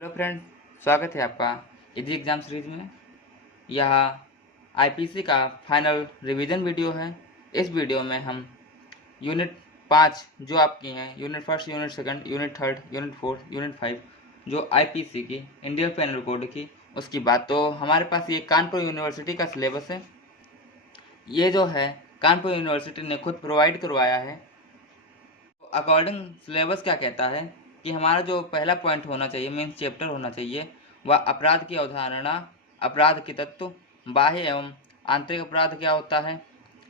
Hello friends, स्वागत है आपका इजी एग्ज़ाम सीरीज में। यह आईपीसी का फाइनल रिवीजन वीडियो है। इस वीडियो में हम यूनिट 5 जो आपकी हैं, unit first, unit second, unit third, unit fourth, unit 5 जो आईपीसी की इंडियन पेनल कोड की उसकी बात। तो हमारे पास ये कानपुर यूनिवर्सिटी का सिलेबस है। ये जो है कानपुर यूनिवर्सिटी ने खुद प्रोवाइड करवाया है। अकॉर्डिंग सिलेबस क्या कहता है कि हमारा जो पहला पॉइंट होना चाहिए, मीन्स चैप्टर होना चाहिए, वह अपराध की अवधारणा, अपराध के तत्व, बाह्य एवं आंतरिक अपराध क्या होता है,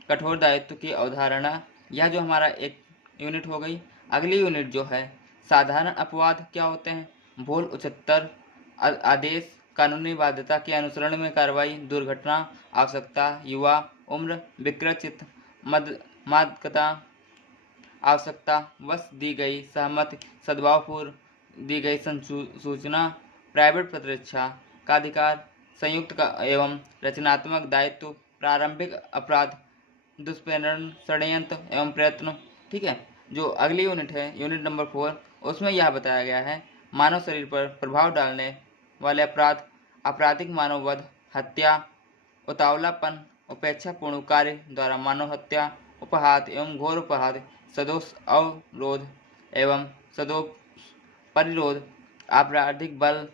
कठोर दायित्व की अवधारणा। यह जो हमारा एक यूनिट हो गई। अगली यूनिट जो है साधारण अपवाद क्या होते हैं, भूल, उच्चतर आदेश, कानूनी बाध्यता के अनुसरण में कार्रवाई, दुर्घटना, आवश्यकता, युवा, उम्र, विकृत चित्त, मादकता, आवश्यकता वश दी गई सहमति, सद्भावपूर्व दी गई सूचना, प्राइवेट प्रतिरक्षा का अधिकार, संयुक्त का एवं रचनात्मक दायित्व, प्रारंभिक अपराध, दुष्प्रेरण, षड्यंत्र एवं प्रयत्न। ठीक है। जो अगली यूनिट है, यूनिट नंबर 4, उसमें यह बताया गया है मानव शरीर पर प्रभाव डालने वाले अपराध, आपराधिक मानववध, हत्या, उतावलापन, उपेक्षापूर्ण कार्य द्वारा मानव हत्या, उपहात एवं घोर उपहात, सदोष अवरोध एवं सदोष परिरोध, आपराधिक बल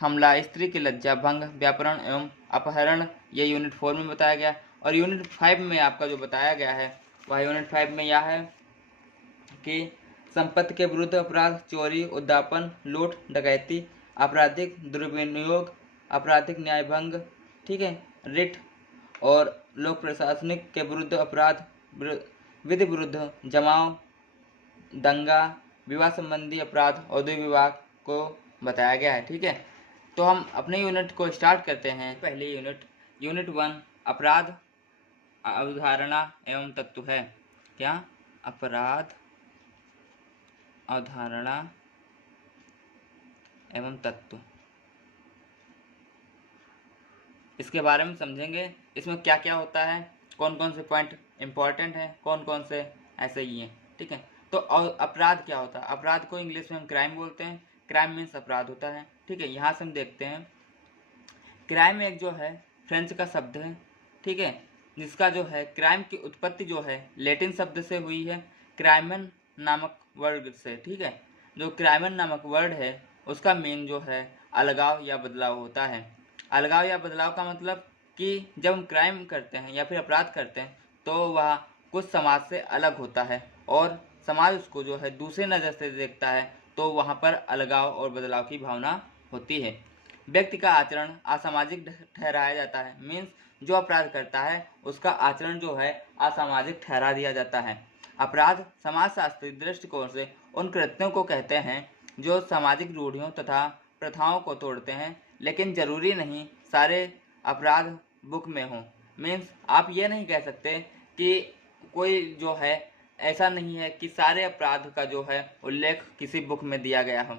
हमला, स्त्री की लज्जा भंग, व्यापरण एवं अपहरण। ये यूनिट 4 में बताया गया। और यूनिट 5 में आपका जो बताया गया है वह यूनिट 5 में यह है कि संपत्ति के विरुद्ध अपराध, चोरी, उद्यापन, लूट, डकैती, आपराधिक दुर्विनियोग, आपराधिक न्यायभंग, ठीक है, रिट और लोक प्रशासनिक के विरुद्ध अपराध, विधि विरुद्ध जमाव, दंगा, विवाह संबंधी अपराध, औद्योगिक विभाग को बताया गया है। ठीक है। तो हम अपने यूनिट को स्टार्ट करते हैं। पहली यूनिट, यूनिट 1, अपराध अवधारणा एवं तत्व है। क्या? अपराध अवधारणा एवं तत्व, इसके बारे में समझेंगे। इसमें क्या क्या होता है, कौन कौन से पॉइंट इंपॉर्टेंट हैं, कौन कौन से ऐसे ही हैं। ठीक है। तो अपराध क्या होता है? अपराध को इंग्लिश में हम क्राइम बोलते हैं। क्राइम मीन्स अपराध होता है। ठीक है। यहाँ से हम देखते हैं, क्राइम एक जो है फ्रेंच का शब्द है। ठीक है। जिसका जो है क्राइम की उत्पत्ति जो है लैटिन शब्द से हुई है, क्राइमन नामक वर्ड से। ठीक है। जो क्राइमन नामक वर्ड है उसका मीन जो है अलगाव या बदलाव होता है। अलगाव या बदलाव का मतलब कि जब हम क्राइम करते हैं या फिर अपराध करते हैं तो वह कुछ समाज से अलग होता है और समाज उसको जो है दूसरे नज़र से देखता है, तो वहाँ पर अलगाव और बदलाव की भावना होती है। व्यक्ति का आचरण असामाजिक ठहराया जाता है। मीन्स जो अपराध करता है उसका आचरण जो है असामाजिक ठहरा दिया जाता है। अपराध समाजशास्त्री दृष्टिकोण से उन कृत्यों को कहते हैं जो सामाजिक रूढ़ियों तथा प्रथाओं को तोड़ते हैं, लेकिन जरूरी नहीं सारे अपराध बुक में हों। मीन्स आप ये नहीं कह सकते कि कोई जो है, ऐसा नहीं है कि सारे अपराध का जो है उल्लेख किसी बुक में दिया गया हो।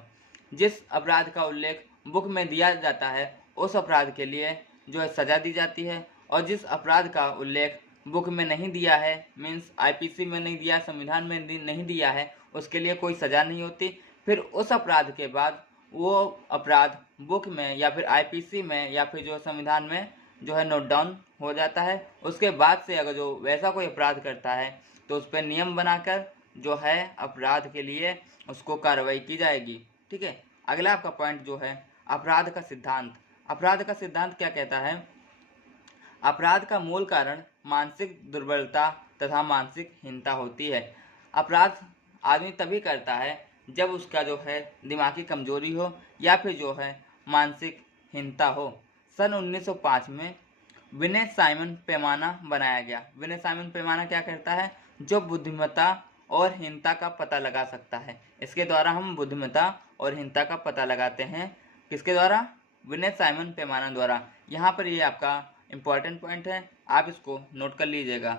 जिस अपराध का उल्लेख बुक में दिया जाता है उस अपराध के लिए जो है सज़ा दी जाती है, और जिस अपराध का उल्लेख बुक में नहीं दिया है, मीन्स आईपीसी में नहीं दिया, संविधान में नहीं दिया है, उसके लिए कोई सज़ा नहीं होती। फिर उस अपराध के बाद वो अपराध बुक में या फिर आईपीसी में या फिर जो संविधान में जो है नोट डाउन हो जाता है। उसके बाद से अगर जो वैसा कोई अपराध करता है तो उस पर नियम बनाकर जो है अपराध के लिए उसको कार्रवाई की जाएगी। ठीक है। अगला आपका पॉइंट जो है अपराध का सिद्धांत। अपराध का सिद्धांत क्या कहता है? अपराध का मूल कारण मानसिक दुर्बलता तथा मानसिक हीनता होती है। अपराध आदमी तभी करता है जब उसका जो है दिमागी कमजोरी हो या फिर जो है मानसिक हीनता हो। सन 1905 में विनय साइमन पैमाना बनाया गया। विनय साइमन पैमाना क्या करता है? जो बुद्धिमत्ता और हीनता का पता लगा सकता है। इसके द्वारा हम बुद्धिमत्ता और हीनता का पता लगाते हैं। किसके द्वारा? विनय साइमन पैमाना द्वारा। यहाँ पर ये आपका इम्पॉर्टेंट पॉइंट है, आप इसको नोट कर लीजिएगा,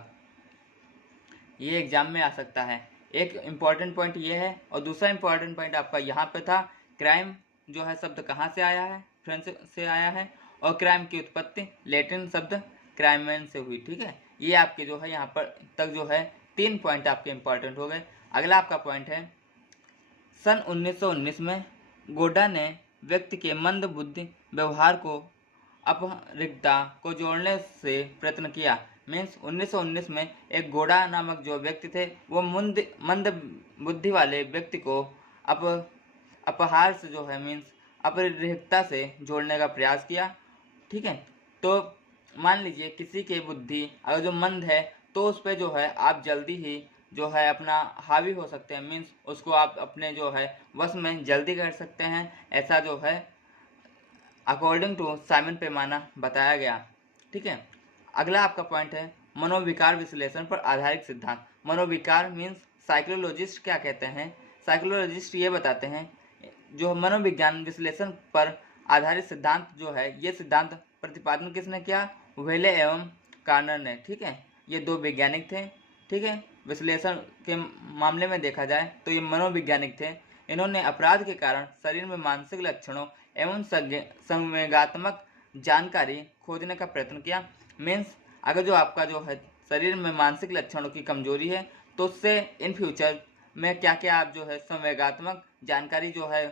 ये एग्जाम में आ सकता है। एक इम्पॉर्टेंट पॉइंट ये है, और दूसरा इम्पॉर्टेंट पॉइंट आपका यहाँ पे था, क्राइम जो है शब्द कहाँ से आया है? फ्रेंच से आया है, और क्राइम की उत्पत्ति लैटिन शब्द क्राइमन से हुई। ठीक है। ये आपके जो है यहाँ पर तक जो है 3 पॉइंट आपके इम्पॉर्टेंट हो गए। अगला आपका पॉइंट है, सन 1919 में गोडा ने व्यक्ति के मंद बुद्धि व्यवहार को अपहृतता को जोड़ने से प्रयत्न किया। मीन्स 1919 में एक गोड़ा नामक जो व्यक्ति थे वो मंद बुद्धि वाले व्यक्ति को अपहार से जो है मीन्स अपरिहता से जोड़ने का प्रयास किया। ठीक है, तो मान लीजिए किसी की बुद्धि अगर जो मंद है तो उस पर जो है आप जल्दी ही जो है अपना हावी हो सकते हैं। मीन्स उसको आप अपने जो है वश में जल्दी कर सकते हैं। ऐसा जो है अकॉर्डिंग टू साइमन पैमाना बताया गया। ठीक है, अगला आपका पॉइंट है मनोविकार विश्लेषण पर आधारित सिद्धांत। मनोविकार मीन्स साइकोलॉजिस्ट क्या कहते हैं? साइकोलॉजिस्ट ये बताते हैं जो मनोविज्ञान विश्लेषण पर आधारित सिद्धांत जो है ये सिद्धांत प्रतिपादन किसने किया? वेले एवं कार्नर ने। ठीक है, ये दो वैज्ञानिक थे। ठीक है, विश्लेषण के मामले में देखा जाए तो ये मनोवैज्ञानिक थे। इन्होंने अपराध के कारण शरीर में मानसिक लक्षणों एवं संवेगात्मक जानकारी खोजने का प्रयत्न किया। मीन्स अगर जो आपका जो है शरीर में मानसिक लक्षणों की कमजोरी है तो उससे इन फ्यूचर में क्या क्या आप जो है संवेगात्मक जानकारी जो है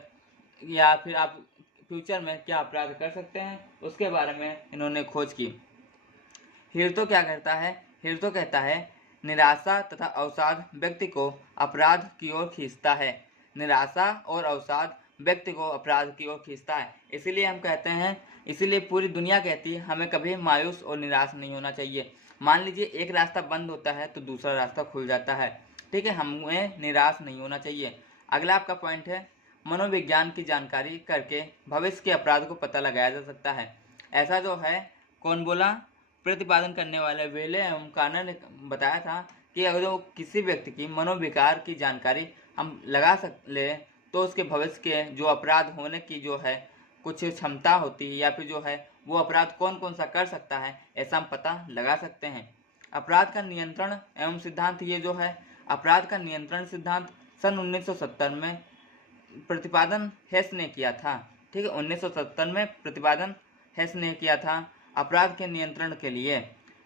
या फिर आप फ्यूचर में क्या अपराध कर सकते हैं उसके बारे में इन्होंने खोज की। हिर्तो क्या कहता है? हिर्तो कहता है निराशा तथा अवसाद व्यक्ति को अपराध की ओर खींचता है। निराशा और अवसाद व्यक्ति को अपराध की ओर खींचता है। इसीलिए हम कहते हैं, इसीलिए पूरी दुनिया कहती है हमें कभी मायूस और निराश नहीं होना चाहिए। मान लीजिए एक रास्ता बंद होता है तो दूसरा रास्ता खुल जाता है। ठीक है, हमें निराश नहीं होना चाहिए। अगला आपका पॉइंट है मनोविज्ञान की जानकारी करके भविष्य के अपराध को पता लगाया जा सकता है। ऐसा जो है कौन बोला? प्रतिपादन करने वाले वेले एवं कार्नर ने बताया था कि अगर जो किसी व्यक्ति की मनोविकार की जानकारी हम लगा ले तो उसके भविष्य के जो अपराध होने की जो है कुछ क्षमता होती है या फिर जो है वो अपराध कौन कौन सा कर सकता है ऐसा हम पता लगा सकते हैं। अपराध का नियंत्रण एवं सिद्धांत, ये जो है अपराध का नियंत्रण सिद्धांत सन 1970 में प्रतिपादन हेस ने किया था। ठीक है, 1970 में प्रतिपादन हेस ने किया था। अपराध के नियंत्रण के लिए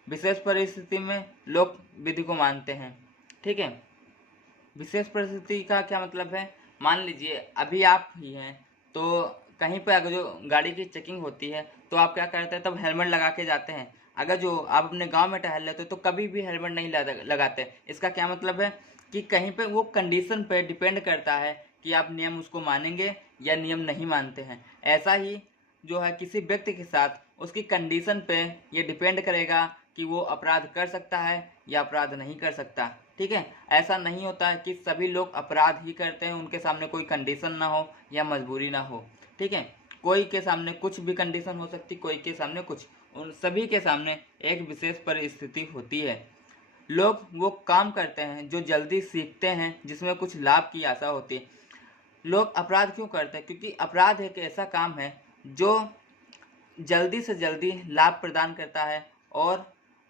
विशेष परिस्थिति में लोग विधि को मानते हैं। ठीक है, विशेष परिस्थिति का क्या मतलब है? मान लीजिए अभी आप ही हैं तो कहीं पर अगर जो गाड़ी की चेकिंग होती है तो आप क्या करते हैं? तब हेलमेट लगा के जाते हैं। अगर जो आप अपने गांव में टहल लेते हो तो कभी भी हेलमेट नहीं लगाते। इसका क्या मतलब है कि कहीं पे वो कंडीशन पे डिपेंड करता है कि आप नियम उसको मानेंगे या नियम नहीं मानते हैं। ऐसा ही जो है किसी व्यक्ति के साथ उसकी कंडीशन पे ये डिपेंड करेगा कि वो अपराध कर सकता है या अपराध नहीं कर सकता। ठीक है, ऐसा नहीं होता है कि सभी लोग अपराध ही करते हैं, उनके सामने कोई कंडीशन ना हो या मजबूरी ना हो। ठीक है, कोई के सामने कुछ भी कंडीशन हो सकती, कोई के सामने कुछ, उन सभी के सामने एक विशेष परिस्थिति होती है। लोग वो काम करते हैं जो जल्दी सीखते हैं, जिसमें कुछ लाभ की आशा होती है। लोग अपराध क्यों करते हैं? क्योंकि अपराध एक ऐसा काम है जो जल्दी से जल्दी लाभ प्रदान करता है और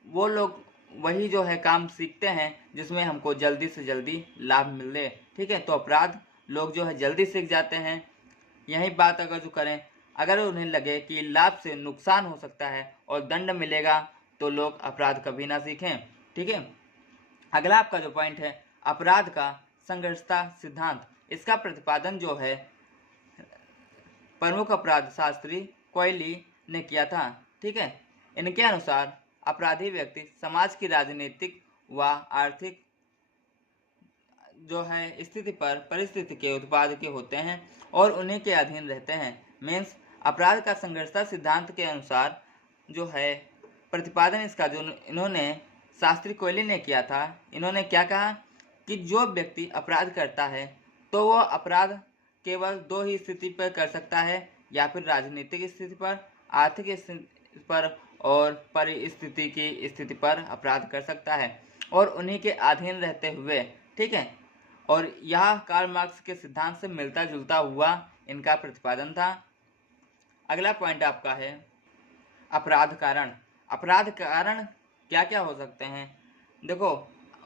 वो लोग वही जो है काम सीखते हैं जिसमें हमको जल्दी से जल्दी लाभ मिले। ठीक है, तो अपराध लोग जो है जल्दी सीख जाते हैं। यही बात अगर जो करें, अगर उन्हें लगे कि लाभ से नुकसान हो सकता है और दंड मिलेगा तो लोग अपराध कभी ना सीखें। ठीक है, अगला आपका जो पॉइंट है अपराध का संघर्षता सिद्धांत। इसका प्रतिपादन जो है प्रमुख अपराध शास्त्री कोयली ने किया था। ठीक है, इनके अनुसार अपराधी व्यक्ति समाज की राजनीतिक व आर्थिक जो है स्थिति पर परिस्थिति के उत्पाद के होते हैं और उन्हीं के अधीन रहते हैं। मीन्स अपराध का संघर्षता सिद्धांत के अनुसार जो है प्रतिपादन इसका जो इन्होंने शास्त्री कोयली ने किया था, इन्होंने क्या कहा कि जो व्यक्ति अपराध करता है तो वो अपराध केवल दो ही स्थिति पर कर सकता है, या फिर राजनीतिक स्थिति पर, आर्थिक स्थिति पर और परिस्थिति की स्थिति पर अपराध कर सकता है और उन्हीं के अधीन रहते हुए। ठीक है, और यह कार्ल मार्क्स के सिद्धांत से मिलता जुलता हुआ इनका प्रतिपादन था। अगला पॉइंट आपका है अपराध कारण। अपराध कारण क्या क्या हो सकते हैं? देखो,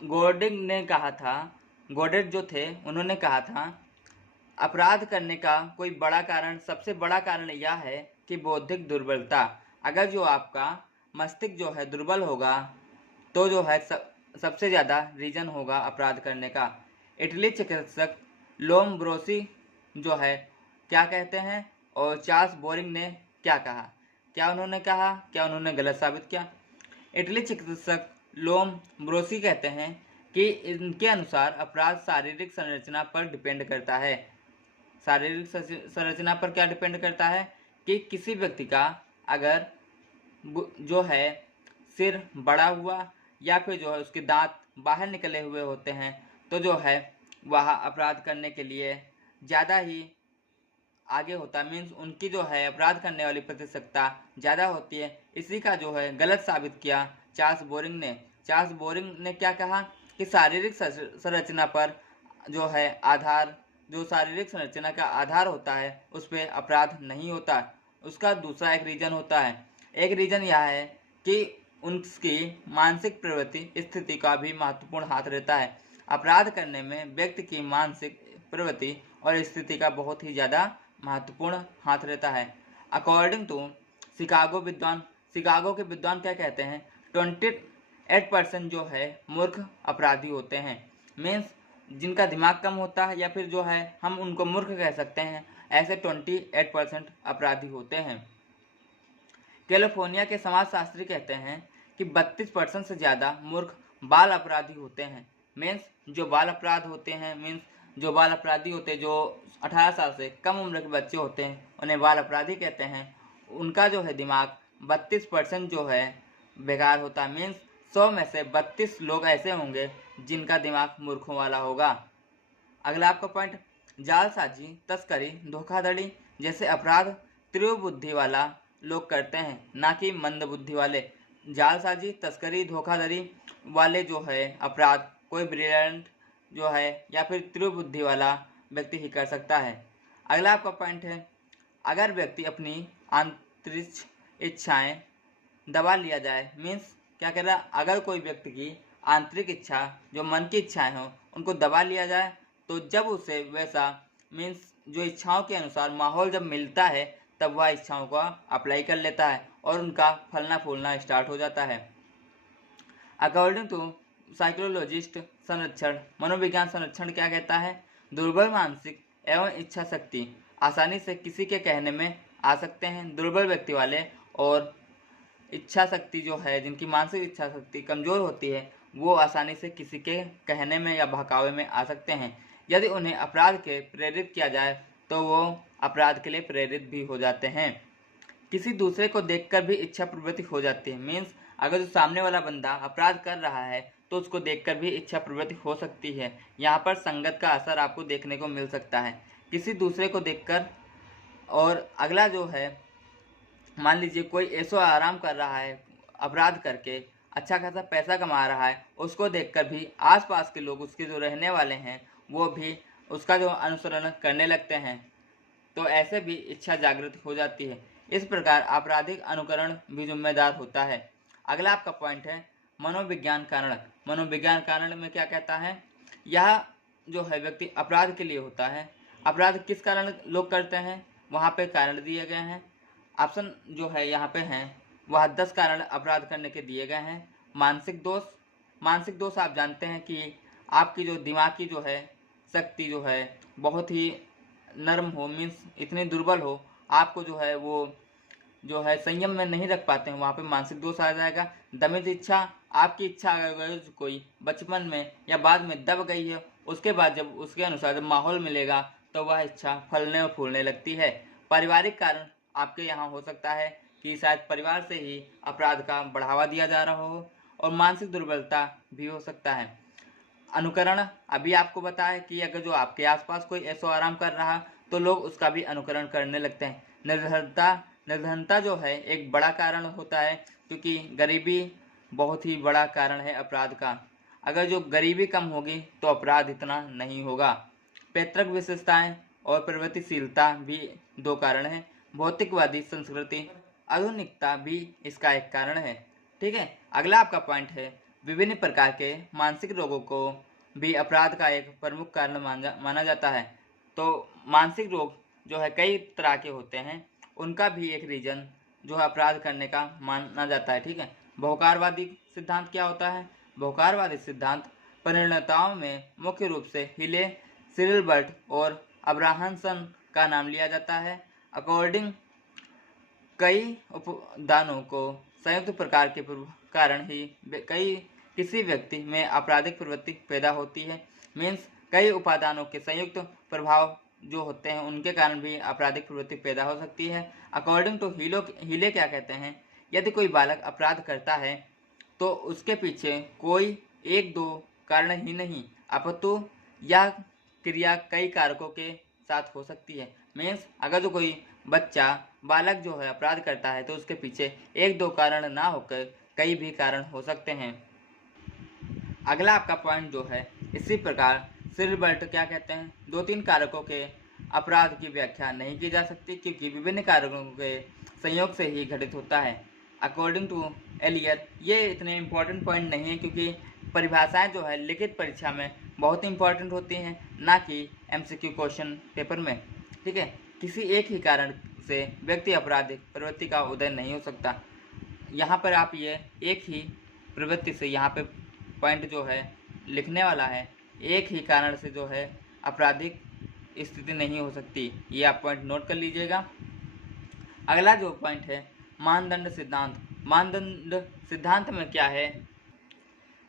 गोडिंग ने कहा था, गोडेट जो थे उन्होंने कहा था अपराध करने का कोई बड़ा कारण, सबसे बड़ा कारण यह है कि बौद्धिक दुर्बलता। अगर जो आपका मस्तिष्क जो है दुर्बल होगा तो जो है सबसे ज़्यादा रीजन होगा अपराध करने का। इटली चिकित्सक लोम्ब्रोसी जो है क्या कहते हैं और चार्ल्स बोरिंग ने क्या कहा, क्या उन्होंने कहा, क्या उन्होंने गलत साबित किया। इटली चिकित्सक लोम ब्रोसी कहते हैं कि इनके अनुसार अपराध शारीरिक संरचना पर डिपेंड करता है। शारीरिक संरचना पर क्या डिपेंड करता है कि किसी व्यक्ति का अगर जो है सिर बड़ा हुआ या फिर जो है उसके दांत बाहर निकले हुए होते हैं तो जो है वह अपराध करने के लिए ज़्यादा ही आगे होता है, मीन्स उनकी जो है अपराध करने वाली प्रतिशतता ज़्यादा होती है। इसी का जो है गलत साबित किया चार्ल्स बोरिंग ने। चार्ल्स बोरिंग ने क्या कहा कि शारीरिक संरचना पर जो है आधार, जो शारीरिक संरचना का आधार होता है उस पर अपराध नहीं होता। उसका दूसरा एक रीज़न होता है। एक रीज़न यह है कि उनकी मानसिक प्रवृत्ति स्थिति का भी महत्वपूर्ण हाथ रहता है। अपराध करने में व्यक्ति की मानसिक प्रवृत्ति और स्थिति का बहुत ही ज़्यादा महत्वपूर्ण हाथ रहता है। अकॉर्डिंग टू शिकागो के विद्वान क्या कहते हैं, 28% जो है मूर्ख अपराधी होते हैं। मीन्स जिनका दिमाग कम होता है या फिर जो है हम उनको मूर्ख कह सकते हैं, ऐसे 28% अपराधी होते हैं। कैलिफोर्निया के समाजशास्त्री कहते हैं कि 32% से ज़्यादा मूर्ख बाल अपराधी होते हैं। मीन्स जो बाल अपराध होते हैं, मीन्स जो बाल अपराधी होते हैं, जो 18 साल से कम उम्र के बच्चे होते हैं उन्हें बाल अपराधी कहते हैं। उनका जो है दिमाग 32% जो है बेकार होता है। मीन्स 100 में से 32 लोग ऐसे होंगे जिनका दिमाग मूर्खों वाला होगा। अगला आपका पॉइंट, जालसाजी, तस्करी, धोखाधड़ी जैसे अपराध तीव्र बुद्धि वाला लोग करते हैं, ना कि मंद बुद्धि वाले। जालसाजी, तस्करी, धोखाधड़ी वाले जो है अपराध कोई ब्रिलियंट जो है या फिर तीव्र बुद्धि वाला व्यक्ति ही कर सकता है। अगला आपका पॉइंट है, अगर व्यक्ति अपनी आंतरिक इच्छाएं दबा लिया जाए। मीन्स क्या कह रहा है, अगर कोई व्यक्ति की आंतरिक इच्छा जो मन की इच्छाएं हों उनको दबा लिया जाए तो जब उसे वैसा मीन्स जो इच्छाओं के अनुसार माहौल जब मिलता है तब वह इच्छाओं का अप्लाई कर लेता है और उनका फलना फूलना स्टार्ट हो जाता है। अकॉर्डिंग टू साइकोलॉजिस्ट संरक्षण, मनोविज्ञान संरक्षण क्या कहता है, दुर्बल मानसिक एवं इच्छा शक्ति आसानी से किसी के कहने में आ सकते हैं। दुर्बल व्यक्ति वाले और इच्छा शक्ति जो है, जिनकी मानसिक इच्छा शक्ति कमज़ोर होती है, वो आसानी से किसी के कहने में या बहकावे में आ सकते हैं। यदि उन्हें अपराध के प्रेरित किया जाए तो वो अपराध के लिए प्रेरित भी हो जाते हैं। किसी दूसरे को देखकर भी इच्छा प्रवृत्ति हो जाती है। मीन्स अगर जो सामने वाला बंदा अपराध कर रहा है तो उसको देखकर भी इच्छा प्रवृत्ति हो सकती है। यहाँ पर संगत का असर आपको देखने को मिल सकता है किसी दूसरे को देखकर। और अगला जो है, मान लीजिए कोई ऐसो आराम कर रहा है अपराध करके, अच्छा खासा पैसा कमा रहा है, उसको देखकर भी आसपास के लोग, उसके जो रहने वाले हैं, वो भी उसका जो अनुसरण करने लगते हैं, तो ऐसे भी इच्छा जागृत हो जाती है। इस प्रकार आपराधिक अनुकरण भी जिम्मेदार होता है। अगला आपका पॉइंट है मनोविज्ञान कारण। मनोविज्ञान कारण में क्या कहता है, यह जो है व्यक्ति अपराध के लिए होता है। अपराध किस कारण लोग करते हैं, वहाँ पे कारण दिए गए हैं। ऑप्शन जो है यहाँ पे हैं वह 10 कारण अपराध करने के दिए गए हैं। मानसिक दोष, मानसिक दोष आप जानते हैं कि आपकी जो दिमाग की जो है शक्ति जो है बहुत ही नर्म हो, मीन्स इतनी दुर्बल हो, आपको जो है वो जो है संयम में नहीं रख पाते हैं, वहाँ पे मानसिक दोष आ जाएगा। दमित इच्छा, आपकी इच्छा अगर कोई बचपन में या बाद में दब गई है, उसके बाद जब उसके अनुसार जब माहौल मिलेगा तो वह इच्छा फलने और फूलने लगती है। पारिवारिक कारण आपके यहाँ हो सकता है कि शायद परिवार से ही अपराध का बढ़ावा दिया जा रहा हो, और मानसिक दुर्बलता भी हो सकता है। अनुकरण, अभी आपको बताया कि अगर जो आपके आसपास कोई ऐसो आराम कर रहा तो लोग उसका भी अनुकरण करने लगते हैं। निर्धनता, निर्धनता जो है एक बड़ा कारण होता है, क्योंकि गरीबी बहुत ही बड़ा कारण है अपराध का। अगर जो गरीबी कम होगी तो अपराध इतना नहीं होगा। पैतृक विशेषताएं और प्रवृत्तिशीलता भी 2 कारण हैं। भौतिकवादी संस्कृति, आधुनिकता भी इसका एक कारण है। ठीक है, अगला आपका पॉइंट है विभिन्न प्रकार के मानसिक रोगों को भी अपराध का एक प्रमुख कारण माना जाता है। तो मानसिक रोग जो है कई तरह के होते हैं, उनका भी एक रीजन जो है अपराध करने का माना जाता है। ठीक है, बहुकारवादी सिद्धांत क्या होता है, बहुकारवादी सिद्धांत परिणताओं में मुख्य रूप से हिले, सिरिल बर्ट और अब्राहमसन का नाम लिया जाता है। अकॉर्डिंग कई उपदानों को संयुक्त प्रकार के कारण ही किसी व्यक्ति में आपराधिक प्रवृत्ति पैदा होती है। मीन्स कई उपादानों के संयुक्त प्रभाव जो होते हैं उनके कारण भी आपराधिक प्रवृत्ति पैदा हो सकती है। अकॉर्डिंग टू हीले क्या कहते हैं, यदि कोई बालक अपराध करता है तो उसके पीछे कोई एक दो कारण ही नहीं अपितु यह क्रिया कई कारकों के साथ हो सकती है। मीन्स अगर जो कोई बच्चा बालक जो है अपराध करता है तो उसके पीछे एक दो कारण ना होकर कई भी कारण हो सकते हैं। अगला आपका पॉइंट जो है इसी प्रकार सिल्बर्ट क्या कहते हैं, दो तीन कारकों के अपराध की व्याख्या नहीं की जा सकती क्योंकि विभिन्न कारकों के संयोग से ही घटित होता है। अकॉर्डिंग टू एलियर ये इतने इम्पोर्टेंट पॉइंट नहीं है क्योंकि परिभाषाएं जो है लिखित परीक्षा में बहुत इंपॉर्टेंट होती हैं, ना कि MCQ क्वेश्चन पेपर में। ठीक है, किसी एक ही कारण से व्यक्ति आपराधिक प्रवृत्ति का उदय नहीं हो सकता। यहाँ पर आप ये एक ही प्रवृत्ति से यहाँ पे पॉइंट जो है लिखने वाला है, एक ही कारण से जो है आपराधिक स्थिति नहीं हो सकती, ये आप पॉइंट नोट कर लीजिएगा। अगला जो पॉइंट है मानदंड सिद्धांत। मानदंड सिद्धांत में क्या है,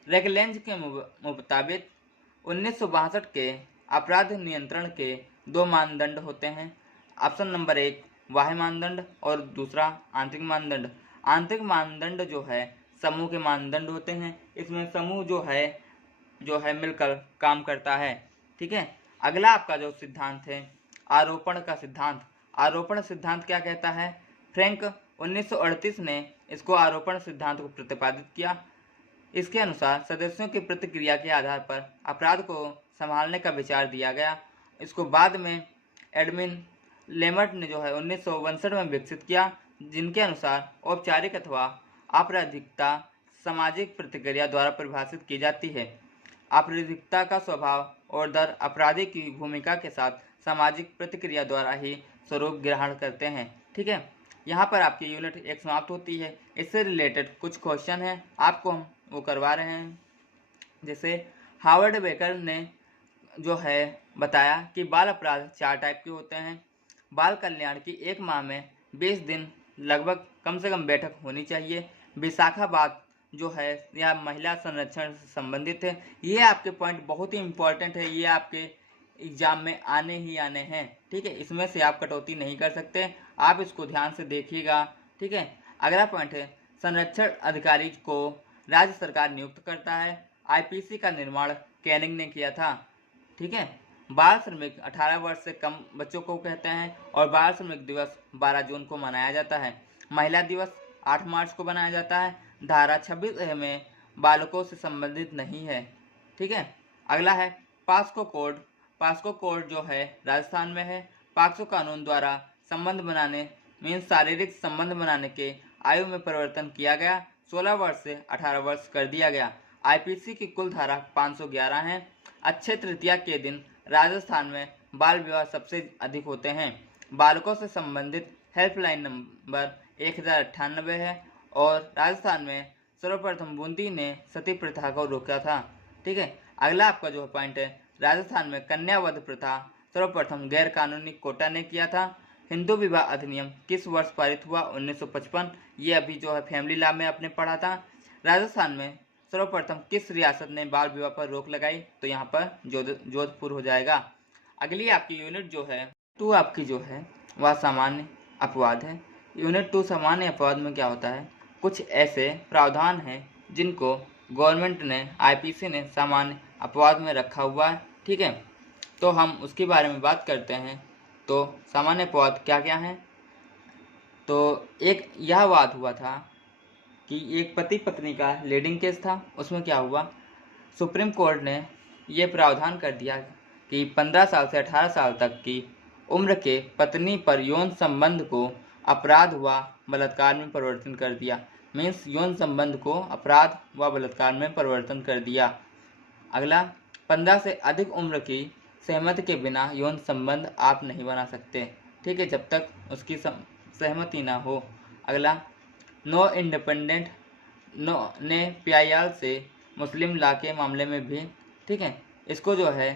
रेगलेंज के मुताबिक 1962 के अपराध नियंत्रण के दो मानदंड होते हैं। ऑप्शन नंबर 1 बाह्य मानदंड और दूसरा आंतरिक मानदंड। आंतरिक मानदंड जो है समूह के मानदंड होते हैं, इसमें समूह जो है मिलकर काम करता है। ठीक है, अगला आपका जो सिद्धांत है आरोपण का सिद्धांत। आरोपण सिद्धांत क्या कहता है, फ्रैंक 1938 ने इसको आरोपण सिद्धांत को प्रतिपादित किया। इसके अनुसार सदस्यों की प्रतिक्रिया के आधार पर अपराध को संभालने का विचार दिया गया। इसको बाद में एडमिन लेमर्ट ने जो है 1962 में विकसित किया, जिनके अनुसार औपचारिक अथवा आपराधिकता सामाजिक प्रतिक्रिया द्वारा परिभाषित की जाती है। आपराधिकता का स्वभाव और दर अपराधी की भूमिका के साथ सामाजिक प्रतिक्रिया द्वारा ही स्वरूप ग्रहण करते हैं। ठीक है, यहाँ पर आपकी यूनिट 1 समाप्त होती है। इससे रिलेटेड कुछ क्वेश्चन हैं, आपको हम वो करवा रहे हैं। जैसे हावर्ड बेकर ने जो है बताया कि बाल अपराध 4 टाइप के होते हैं। बाल कल्याण की 1 माह में 20 दिन लगभग कम से कम बैठक होनी चाहिए। विशाखाबाद जो है यह महिला संरक्षण से संबंधित है। ये आपके पॉइंट बहुत ही इम्पोर्टेंट है, ये आपके एग्जाम में आने ही आने हैं। ठीक है, इसमें से आप कटौती नहीं कर सकते, आप इसको ध्यान से देखिएगा। ठीक है, अगला पॉइंट है संरक्षण अधिकारी को राज्य सरकार नियुक्त करता है। IPC का निर्माण कैनिंग ने किया था। ठीक है, बाल श्रमिक 18 वर्ष से कम बच्चों को कहते हैं और बाल श्रमिक दिवस 12 जून को मनाया जाता है। महिला दिवस 8 मार्च को मनाया जाता है। धारा 26A में बालकों से संबंधित नहीं है। ठीक है, अगला है पास्को कोड। पास्को कोड जो है राजस्थान में है। पास्को कानून द्वारा संबंध बनाने मीन्स शारीरिक संबंध बनाने के आयु में परिवर्तन किया गया, 16 वर्ष से 18 वर्ष कर दिया गया। IPC की कुल धारा 511 है। अक्षय तृतीया के दिन राजस्थान में बाल विवाह सबसे अधिक होते हैं। बालकों से संबंधित हेल्पलाइन नंबर 1098 है और राजस्थान में सर्वप्रथम बूंदी ने सती प्रथा को रोका था। ठीक है, अगला आपका जो पॉइंट है राजस्थान में कन्यावध प्रथा सर्वप्रथम गैर कानूनी कोटा ने किया था। हिंदू विवाह अधिनियम किस वर्ष पारित हुआ, 1955। ये अभी जो है फैमिली लॉ में आपने पढ़ा था। राजस्थान में सर्वप्रथम किस रियासत ने बाल विवाह पर रोक लगाई, तो यहाँ पर जोधपुर हो जाएगा। अगली आपकी यूनिट जो है 2 आपकी जो है वह सामान्य अपवाद है। यूनिट 2 सामान्य अपवाद में क्या होता है, कुछ ऐसे प्रावधान हैं जिनको गवर्नमेंट ने IPC ने सामान्य अपवाद में रखा हुआ है। ठीक है, तो हम उसके बारे में बात करते हैं। तो सामान्य अपवाद क्या क्या हैं, तो एक यह वाद हुआ था कि एक पति पत्नी का लीडिंग केस था। उसमें क्या हुआ, सुप्रीम कोर्ट ने ये प्रावधान कर दिया कि 15 साल से 18 साल तक की उम्र के पत्नी पर यौन संबंध को अपराध व बलात्कार में परिवर्तन कर दिया। मीन्स यौन संबंध को अपराध व बलात्कार में परिवर्तन कर दिया। अगला, 15 से अधिक उम्र की सहमति के बिना यौन संबंध आप नहीं बना सकते। ठीक है, जब तक उसकी सहमति ना हो। अगला, नो इंडिपेंडेंट नो ने PIL से मुस्लिम लॉ के मामले में भी, ठीक है, इसको जो है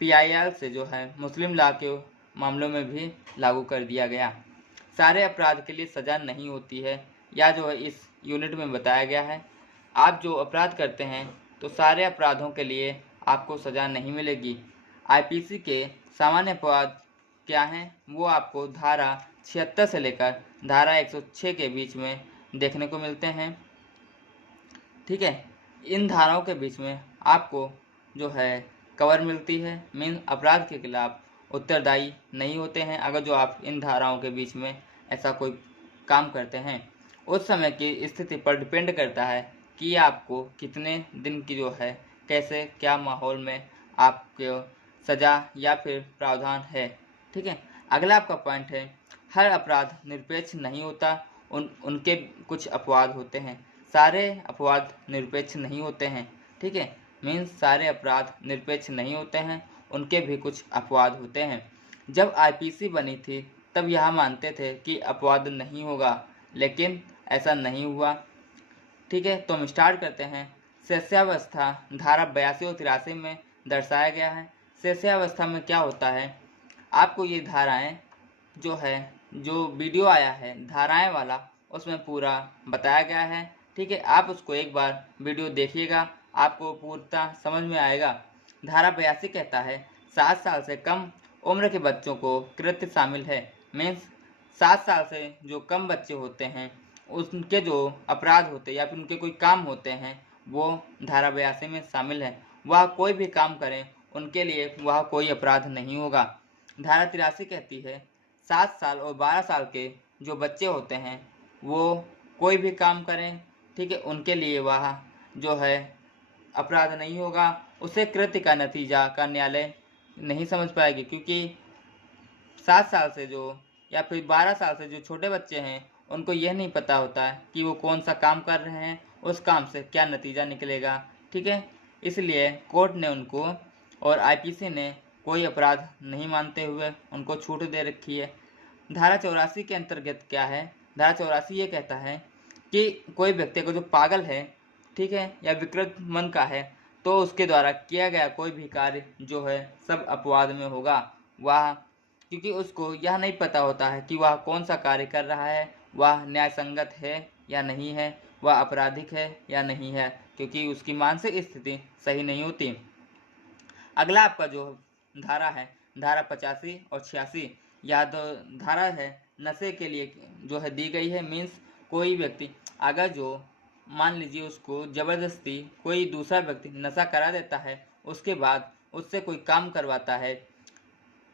PIL से जो है मुस्लिम लॉ के मामलों में भी लागू कर दिया गया। सारे अपराध के लिए सज़ा नहीं होती है, या जो है इस यूनिट में बताया गया है। आप जो अपराध करते हैं तो सारे अपराधों के लिए आपको सज़ा नहीं मिलेगी। आईपीसी के सामान्य अपराध क्या हैं वो आपको धारा 76 से लेकर धारा 106 के बीच में देखने को मिलते हैं। ठीक है, इन धाराओं के बीच में आपको जो है कवर मिलती है, मीन अपराध के खिलाफ उत्तरदायी नहीं होते हैं अगर जो आप इन धाराओं के बीच में ऐसा कोई काम करते हैं। उस समय की स्थिति पर डिपेंड करता है कि आपको कितने दिन की जो है कैसे क्या माहौल में आपको सज़ा या फिर प्रावधान है। ठीक है, अगला आपका पॉइंट है, हर अपराध निरपेक्ष नहीं होता, उनके कुछ अपवाद होते हैं। सारे अपवाद निरपेक्ष नहीं होते हैं। ठीक है, मीन्स सारे अपराध निरपेक्ष नहीं होते हैं, उनके भी कुछ अपवाद होते हैं। जब आईपीसी बनी थी तब यह मानते थे कि अपवाद नहीं होगा, लेकिन ऐसा नहीं हुआ। ठीक है, तो हम स्टार्ट करते हैं। शिष्यावस्था धारा 82 और 83 में दर्शाया गया है। शिष्यावस्था में क्या होता है, आपको ये धाराएं जो है, जो वीडियो आया है धाराएं वाला, उसमें पूरा बताया गया है। ठीक है, आप उसको एक बार वीडियो देखिएगा, आपको पूर्णतः समझ में आएगा। धारा 82 कहता है 7 साल से कम उम्र के बच्चों को कृत्य शामिल है। मीन्स 7 साल से जो कम बच्चे होते हैं उनके जो अपराध होते हैं या फिर उनके कोई काम होते हैं वो धारा 82 में शामिल है। वह कोई भी काम करें उनके लिए वह कोई अपराध नहीं होगा। धारा 83 कहती है 7 साल और 12 साल के जो बच्चे होते हैं वो कोई भी काम करें, ठीक है, उनके लिए वह जो है अपराध नहीं होगा। उसे कृत्य का नतीजा का न्यायालय नहीं समझ पाएगी, क्योंकि 7 साल से जो या फिर 12 साल से जो छोटे बच्चे हैं उनको यह नहीं पता होता है कि वो कौन सा काम कर रहे हैं, उस काम से क्या नतीजा निकलेगा। ठीक है, इसलिए कोर्ट ने उनको और आईपीसी ने कोई अपराध नहीं मानते हुए उनको छूट दे रखी है। धारा 84 के अंतर्गत क्या है, धारा 84 ये कहता है कि कोई व्यक्ति को जो पागल है, ठीक है, या विकृत मन का है, तो उसके द्वारा किया गया कोई भी कार्य जो है सब अपवाद में होगा। वह क्योंकि उसको यह नहीं पता होता है कि वह कौन सा कार्य कर रहा है, वह न्याय संगत है या नहीं है, वह आपराधिक है या नहीं है, क्योंकि उसकी मानसिक स्थिति सही नहीं होती। अगला आपका जो धारा है धारा 85 और 86, यह दो धारा है नशे के लिए जो है दी गई है। मीन्स कोई व्यक्ति अगर जो मान लीजिए उसको ज़बरदस्ती कोई दूसरा व्यक्ति नशा करा देता है, उसके बाद उससे कोई काम करवाता है,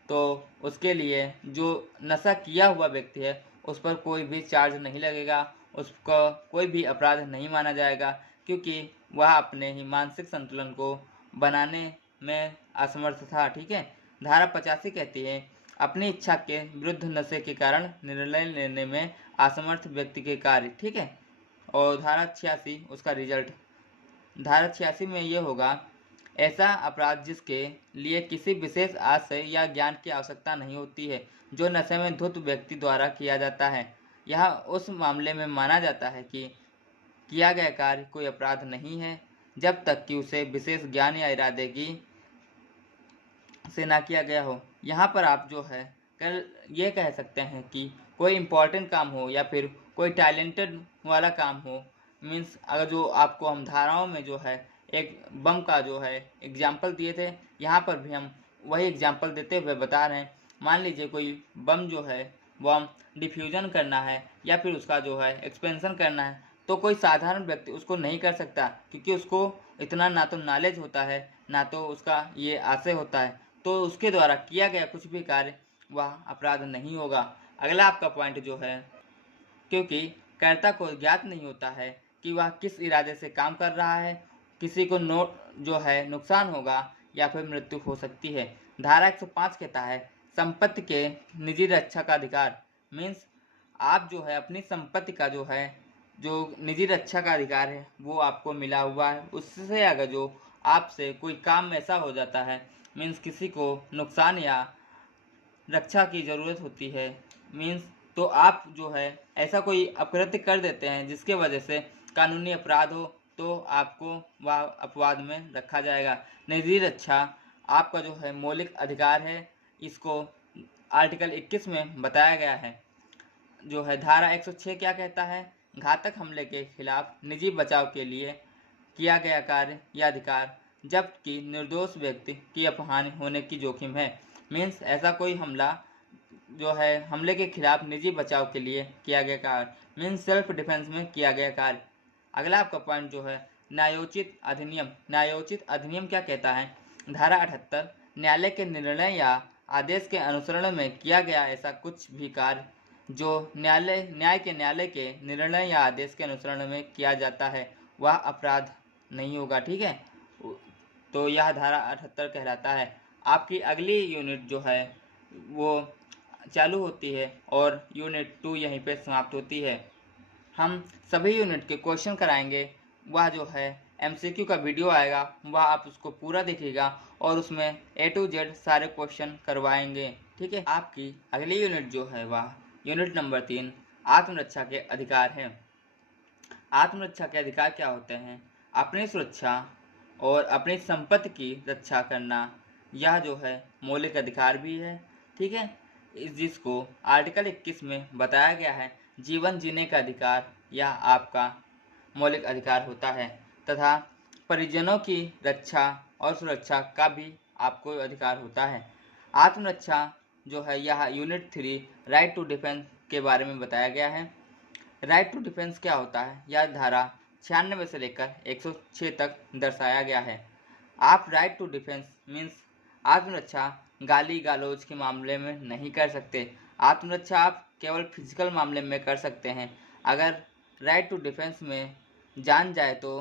तो उसके लिए जो नशा किया हुआ व्यक्ति है उस पर कोई भी चार्ज नहीं लगेगा, उसका कोई भी अपराध नहीं माना जाएगा, क्योंकि वह अपने ही मानसिक संतुलन को बनाने में असमर्थ था। ठीक है, धारा 85 कहती है अपनी इच्छा के विरुद्ध नशे के कारण निर्णय लेने में असमर्थ व्यक्ति के कार्य। ठीक है, और धारा 86 उसका रिजल्ट, धारा 86 में ये होगा ऐसा अपराध जिसके लिए किसी विशेष आशय या ज्ञान की आवश्यकता नहीं होती है, जो नशे में धुत व्यक्ति द्वारा किया जाता है। यह उस मामले में माना जाता है कि किया गया कार्य कोई अपराध नहीं है जब तक कि उसे विशेष ज्ञान या इरादे की से ना किया गया हो। यहाँ पर आप जो है कल ये कह सकते हैं कि कोई इम्पोर्टेंट काम हो या फिर कोई टैलेंटेड वाला काम हो। मीन्स अगर जो आपको हम धाराओं में जो है एक बम का जो है एग्जाम्पल दिए थे, यहाँ पर भी हम वही एग्जाम्पल देते हुए बता रहे हैं। मान लीजिए कोई बम जो है बम डिफ्यूजन करना है या फिर उसका जो है एक्सपेंशन करना है, तो कोई साधारण व्यक्ति उसको नहीं कर सकता, क्योंकि उसको इतना ना तो नॉलेज होता है ना तो उसका ये आशय होता है, तो उसके द्वारा किया गया कुछ भी कार्य वह अपराध नहीं होगा। अगला आपका पॉइंट जो है, क्योंकि कर्ता को ज्ञात नहीं होता है कि वह किस इरादे से काम कर रहा है, किसी को जो है नुकसान होगा या फिर मृत्यु हो सकती है। धारा 105 कहता है संपत्ति के निजी रक्षा का अधिकार। मीन्स आप जो है अपनी संपत्ति का जो है जो निजी रक्षा का अधिकार है वो आपको मिला हुआ है। उससे अगर जो आपसे कोई काम ऐसा हो जाता है, मीन्स किसी को नुकसान या रक्षा की ज़रूरत होती है, मीन्स तो आप जो है ऐसा कोई अपकृत्य कर देते हैं जिसके वजह से कानूनी अपराध हो, तो आपको वह अपवाद में रखा जाएगा। निजी रक्षा आपका जो है मौलिक अधिकार है, इसको आर्टिकल 21 में बताया गया है, जो है धारा 106 क्या कहता है, घातक हमले के खिलाफ निजी बचाव के लिए किया गया कार्य या अधिकार जबकि निर्दोष व्यक्ति की अपहानि होने की जोखिम है। मीन्स ऐसा कोई हमला जो है हमले के खिलाफ निजी बचाव के लिए किया गया कार्य मीन्स सेल्फ डिफेंस में किया गया कार्य। अगला आपका पॉइंट जो है न्यायोचित अधिनियम। न्यायोचित अधिनियम क्या कहता है, धारा 78 न्यायालय के निर्णय या आदेश के अनुसरण में किया गया ऐसा कुछ भी कार्य जो न्यायालय के निर्णय या आदेश के अनुसरण में किया जाता है वह अपराध नहीं होगा। ठीक है, तो यह धारा 78 कहलाता है। आपकी अगली यूनिट जो है वो चालू होती है और यूनिट 2 यहीं पे समाप्त होती है। हम सभी यूनिट के क्वेश्चन कराएंगे, वह जो है MCQ का वीडियो आएगा, वह आप उसको पूरा देखिएगा और उसमें A to Z सारे क्वेश्चन करवाएंगे। ठीक है, आपकी अगली यूनिट जो है वह यूनिट नंबर 3 आत्मरक्षा के अधिकार है। आत्मरक्षा के अधिकार क्या होते हैं, अपनी सुरक्षा और अपनी संपत्ति की रक्षा करना, यह जो है मौलिक अधिकार भी है। ठीक है, जिसको आर्टिकल 21 में बताया गया है जीवन जीने का अधिकार, यह आपका मौलिक अधिकार होता है तथा परिजनों की रक्षा और सुरक्षा का भी आपको अधिकार होता है। आत्मरक्षा जो है यह यूनिट 3 राइट टू डिफेंस के बारे में बताया गया है। राइट टू डिफेंस क्या होता है, यह धारा 96 से लेकर 106 तक दर्शाया गया है। आप राइट टू डिफेंस मीन्स आत्मरक्षा गाली गलौज के मामले में नहीं कर सकते। आत्मरक्षा आप केवल फिजिकल मामले में कर सकते हैं। अगर राइट टू डिफेंस में जान जाए तो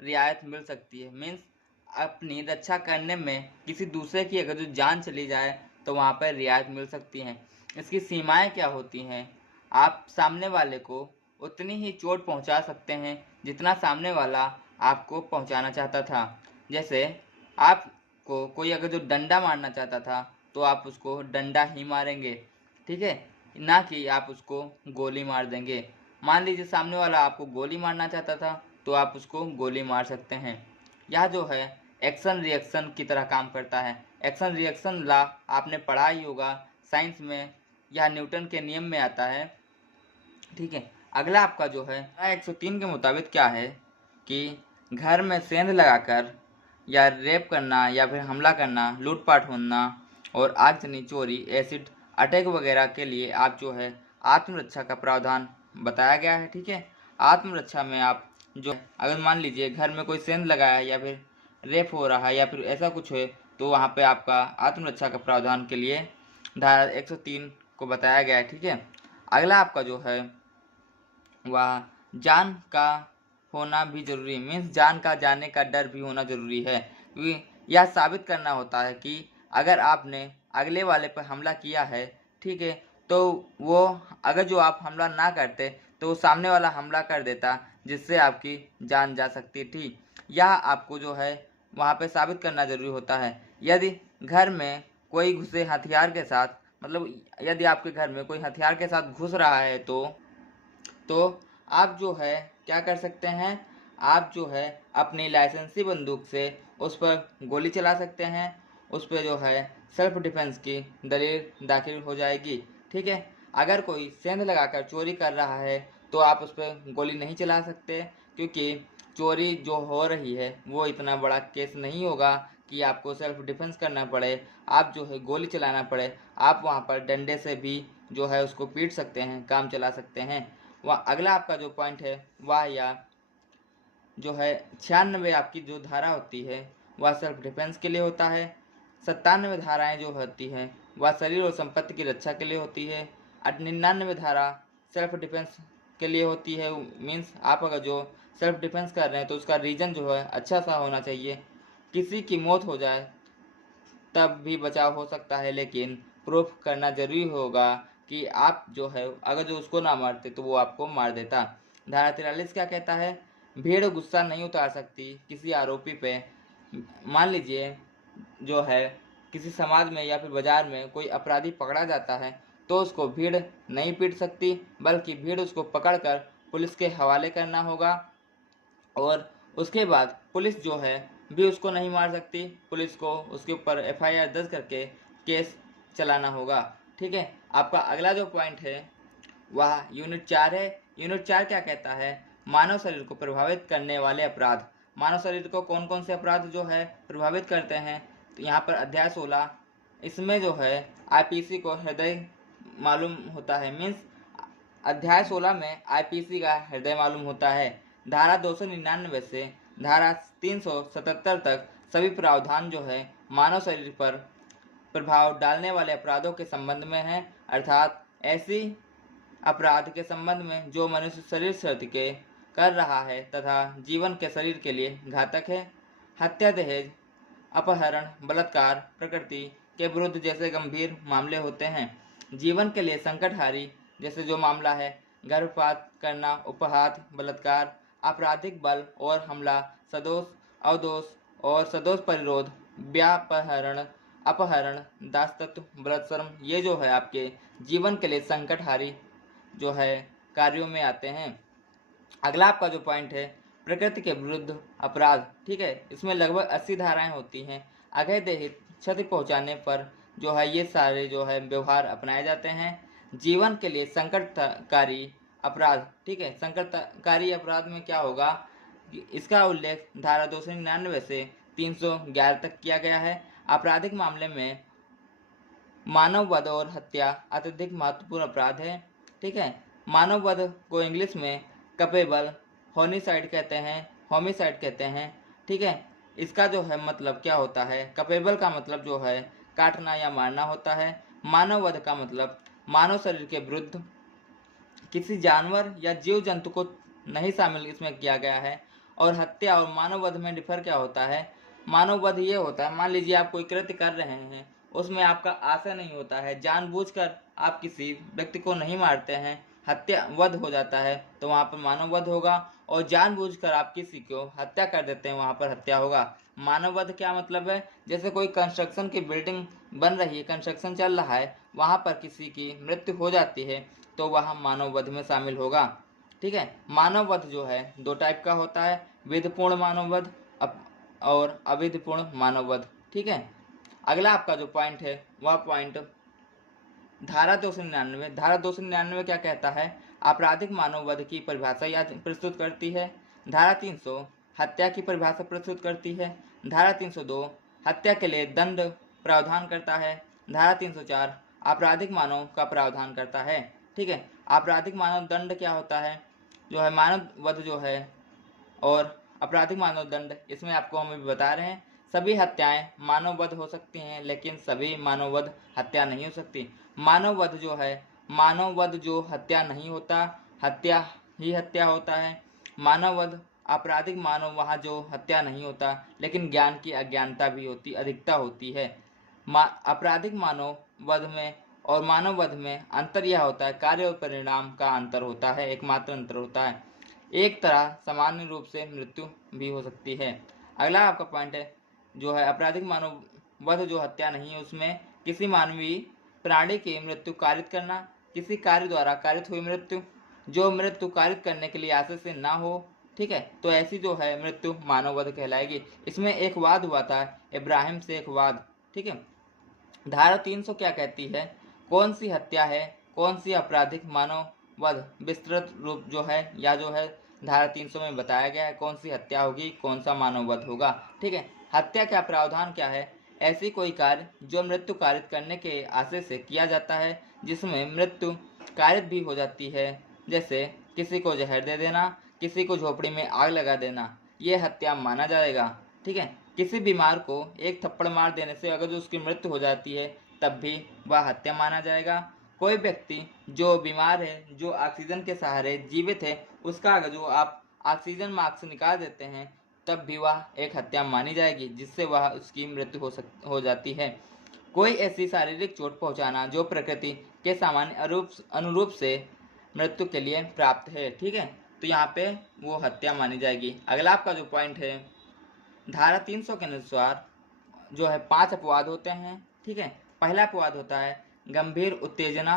रियायत मिल सकती है। मीन्स अपनी रक्षा करने में किसी दूसरे की अगर जो जान चली जाए तो वहाँ पर रियायत मिल सकती है। इसकी सीमाएं क्या होती हैं, आप सामने वाले को उतनी ही चोट पहुंचा सकते हैं जितना सामने वाला आपको पहुंचाना चाहता था। जैसे आपको कोई अगर जो डंडा मारना चाहता था तो आप उसको डंडा ही मारेंगे। ठीक है, ना कि आप उसको गोली मार देंगे। मान लीजिए सामने वाला आपको गोली मारना चाहता था तो आप उसको गोली मार सकते हैं। यह जो है एक्शन रिएक्शन की तरह काम करता है। एक्शन रिएक्शन लॉ आपने पढ़ा ही होगा साइंस में, यह न्यूटन के नियम में आता है। ठीक है, अगला आपका जो है 103 के मुताबिक क्या है कि घर में सेंध लगाकर या रेप करना या फिर हमला करना, लूटपाट होना और आगजनी, चोरी, एसिड अटैक वगैरह के लिए आप जो है आत्मरक्षा का प्रावधान बताया गया है। ठीक है, आत्मरक्षा में आप जो अगर मान लीजिए घर में कोई सेंध लगाया है या फिर रेप हो रहा है या फिर ऐसा कुछ है तो वहाँ पे आपका आत्मरक्षा का प्रावधान के लिए धारा 103 को बताया गया है। ठीक है, अगला आपका जो है वह जान का होना भी जरूरी, मीन्स जान का जाने का डर भी होना जरूरी है। क्योंकि यह साबित करना होता है कि अगर आपने अगले वाले पर हमला किया है, ठीक है, तो वो अगर जो आप हमला ना करते तो सामने वाला हमला कर देता जिससे आपकी जान जा सकती थी। यह आपको जो है वहाँ पे साबित करना जरूरी होता है। यदि घर में कोई घुसे हथियार के साथ, मतलब यदि आपके घर में कोई हथियार के साथ घुस रहा है तो आप जो है क्या कर सकते हैं, आप जो है अपनी लाइसेंसी बंदूक से उस पर गोली चला सकते हैं। उस पर जो है सेल्फ डिफेंस की दलील दाखिल हो जाएगी। ठीक है, अगर कोई सेंध लगाकर चोरी कर रहा है तो आप उस पर गोली नहीं चला सकते, क्योंकि चोरी जो हो रही है वो इतना बड़ा केस नहीं होगा कि आपको सेल्फ डिफेंस करना पड़े, आप जो है गोली चलाना पड़े। आप वहाँ पर डंडे से भी जो है उसको पीट सकते हैं, काम चला सकते हैं। वह अगला आपका जो पॉइंट है वह या जो है 96 आपकी जो धारा होती है वह सेल्फ डिफेंस के लिए होता है। 97 धाराएं जो होती हैं वह शरीर और संपत्ति की रक्षा के लिए होती है। 99 धारा सेल्फ डिफेंस के लिए होती है। मीन्स आप अगर जो सेल्फ डिफेंस कर रहे हैं तो उसका रीजन जो है अच्छा सा होना चाहिए। किसी की मौत हो जाए तब भी बचाव हो सकता है, लेकिन प्रूफ करना जरूरी होगा कि आप जो है अगर जो उसको ना मारते तो वो आपको मार देता। धारा 43 क्या कहता है, भीड़ गुस्सा नहीं उतार सकती किसी आरोपी पे। मान लीजिए जो है किसी समाज में या फिर बाजार में कोई अपराधी पकड़ा जाता है तो उसको भीड़ नहीं पीट सकती, बल्कि भीड़ उसको पकड़कर पुलिस के हवाले करना होगा और उसके बाद पुलिस जो है भी उसको नहीं मार सकती। पुलिस को उसके ऊपर FIR दर्ज करके केस चलाना होगा। ठीक है। आपका अगला जो पॉइंट है वह यूनिट 4 है। यूनिट 4 क्या कहता है? मानव शरीर को प्रभावित करने वाले अपराध। मानव शरीर को कौन कौन से अपराध जो है प्रभावित करते हैं? तो यहाँ पर अध्याय 16, इसमें जो है आईपीसी को हृदय मालूम होता है। मीन्स अध्याय 16 में आईपीसी का हृदय मालूम होता है। धारा 299 से धारा 377 तक सभी प्रावधान जो है मानव शरीर पर प्रभाव डालने वाले अपराधों के संबंध में है, अर्थात ऐसी अपराध के संबंध में जो मनुष्य शरीर क्षति के कर रहा है तथा जीवन के शरीर के लिए घातक है। हत्या, दहेज, अपहरण, बलात्कार प्रकृति के विरुद्ध जैसे गंभीर मामले होते हैं। जीवन के लिए संकटहारी जैसे जो मामला है गर्भपात करना, उपहात, बलात्कार, आपराधिक बल और हमला, सदोष, अवदोष और सदोष परिरोध, व्यापहरण, अपहरण, दासत्व, बलात्सर्म, ये जो है आपके जीवन के लिए संकटहारी जो है कार्यों में आते हैं। अगला आपका जो पॉइंट है प्रकृति के विरुद्ध अपराध। ठीक है, इसमें लगभग 80 धाराएं होती हैं। अघय देहित क्षति पहुंचाने पर जो है ये सारे जो है व्यवहार अपनाए जाते हैं। जीवन के लिए संकटकारी अपराध। ठीक है, संकटकारी अपराध में क्या होगा, इसका उल्लेख धारा 299 से 311 तक किया गया है। आपराधिक मामले में मानव वध और हत्या अत्यधिक महत्वपूर्ण अपराध है। ठीक है, मानव वध को इंग्लिश में कपेबल होमिसाइड कहते हैं। ठीक है, इसका जो है मतलब क्या होता है, कपेबल का मतलब जो है काटना या मारना होता है। मानव वध का मतलब मानव शरीर के विरुद्ध किसी जानवर या जीव जंतु को नहीं शामिल इसमें किया गया है। और हत्या और मानव वध में डिफर क्या होता है? मानव वध ये होता है, मान लीजिए आप कोई कृत्य कर रहे हैं, उसमें आपका आशय नहीं होता है, जानबूझकर आप किसी व्यक्ति को नहीं मारते हैं, हत्या वध हो जाता है तो वहाँ पर मानव वध होगा। और जानबूझकर आप किसी को हत्या कर देते हैं, वहाँ पर हत्या होगा। मानव वध क्या मतलब है? जैसे कोई कंस्ट्रक्शन की बिल्डिंग बन रही है, कंस्ट्रक्शन चल रहा है, वहाँ पर किसी की मृत्यु हो जाती है तो वह मानव वध में शामिल होगा। ठीक है, मानव वध जो है 2 टाइप का होता है, विधिपूर्ण मानव वध और अविधिपूर्ण मानव वध। ठीक है, अगला आपका जो पॉइंट है वह पॉइंट धारा 299। धारा 299 क्या कहता है? आपराधिक मानव वध की परिभाषा याद प्रस्तुत करती है। धारा 300 हत्या की परिभाषा प्रस्तुत करती है। धारा 302 हत्या के लिए दंड प्रावधान करता है। धारा 304 आपराधिक मानव का प्रावधान करता है। ठीक है, आपराधिक मानव दंड क्या होता है? जो है मानव वध जो है और आपराधिक मानव दंड, इसमें आपको हम अभी बता रहे हैं सभी हत्याएं मानव वध हो सकती हैं, लेकिन सभी मानव वध हत्या नहीं हो सकती। मानव वध जो है, मानव वध जो हत्या नहीं होता, हत्या ही हत्या होता है। मानव वध आपराधिक मानव वहाँ जो हत्या नहीं होता, लेकिन ज्ञान की अज्ञानता भी होती, अधिकता होती है। आपराधिक मानव वध में और मानव वध में अंतर यह होता है, कार्य और परिणाम का अंतर होता है, एकमात्र अंतर होता है। एक तरह सामान्य रूप से मृत्यु भी हो सकती है। अगला आपका पॉइंट है जो है आपराधिक मानव वध जो हत्या नहीं है, उसमें किसी मानवीय प्राणी की मृत्यु कारित करना, किसी कार्य द्वारा कारित हुई मृत्यु, जो मृत्यु कारित करने के लिए आशय से ना हो। ठीक है, तो ऐसी जो है मृत्यु मानव वध कहलाएगी। इसमें एक वाद हुआ था इब्राहिम से, एक वाद। ठीक है, धारा 300 क्या कहती है? कौन सी हत्या है, कौन सी आपराधिक मानव वध, विस्तृत रूप जो है या जो है धारा 300 में बताया गया है कौन सी हत्या होगी, कौन सा मानव वध होगा। ठीक है, हत्या का प्रावधान क्या है? ऐसी कोई कार्य जो मृत्यु कारित करने के आशय से किया जाता है, जिसमें मृत्यु कारित भी हो जाती है, जैसे किसी को जहर दे देना, किसी को झोपड़ी में आग लगा देना, ये हत्या माना जाएगा। ठीक है, किसी बीमार को एक थप्पड़ मार देने से अगर जो उसकी मृत्यु हो जाती है तब भी वह हत्या माना जाएगा। कोई व्यक्ति जो बीमार है, जो ऑक्सीजन के सहारे जीवित है, उसका अगर जो आप ऑक्सीजन मास्क निकाल देते हैं तब भी वह एक हत्या मानी जाएगी, जिससे वह उसकी मृत्यु हो जाती है। कोई ऐसी शारीरिक चोट पहुंचाना जो प्रकृति के सामान्य अनुरूप से मृत्यु के लिए प्राप्त है। ठीक है, तो यहाँ पे वो हत्या मानी जाएगी। अगला आपका जो पॉइंट है, धारा 300 के अनुसार जो है 5 अपवाद होते हैं। ठीक है, पहला अपवाद होता है गंभीर उत्तेजना,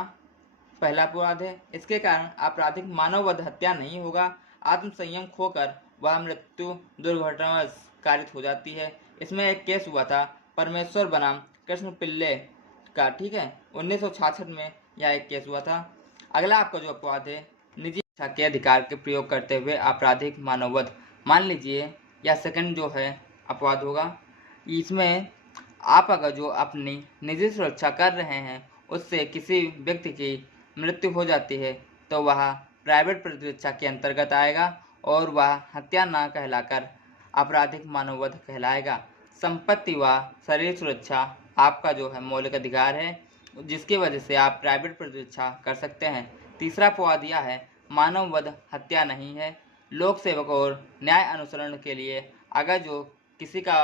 पहला अपवाद है। इसके कारण आपराधिक मानव वध हत्या नहीं होगा, आत्मसंयम खोकर वह मृत्यु दुर्घटनावश कारित हो जाती है। इसमें एक केस हुआ था, परमेश्वर बनाम कृष्ण पिल्ले का, ठीक है, 1966 में यह एक केस हुआ था। अगला आपका जो अपवाद है, निजी इच्छा के अधिकार के प्रयोग करते हुए आपराधिक मानववध। मान लीजिए यह सेकंड जो है अपवाद होगा। इसमें आप अगर जो अपनी निजी सुरक्षा कर रहे हैं उससे किसी व्यक्ति की मृत्यु हो जाती है तो वह प्राइवेट प्रतिरक्षा के अंतर्गत आएगा और वह हत्या न कहलाकर आपराधिक मानववध कहलाएगा। संपत्ति व शरीर सुरक्षा आपका जो है मौलिक अधिकार है, जिसकी वजह से आप प्राइवेट प्रतिरक्षा कर सकते हैं। तीसरा अपवाद यह है, मानववध हत्या नहीं है। लोक सेवक और न्याय अनुसरण के लिए अगर जो किसी का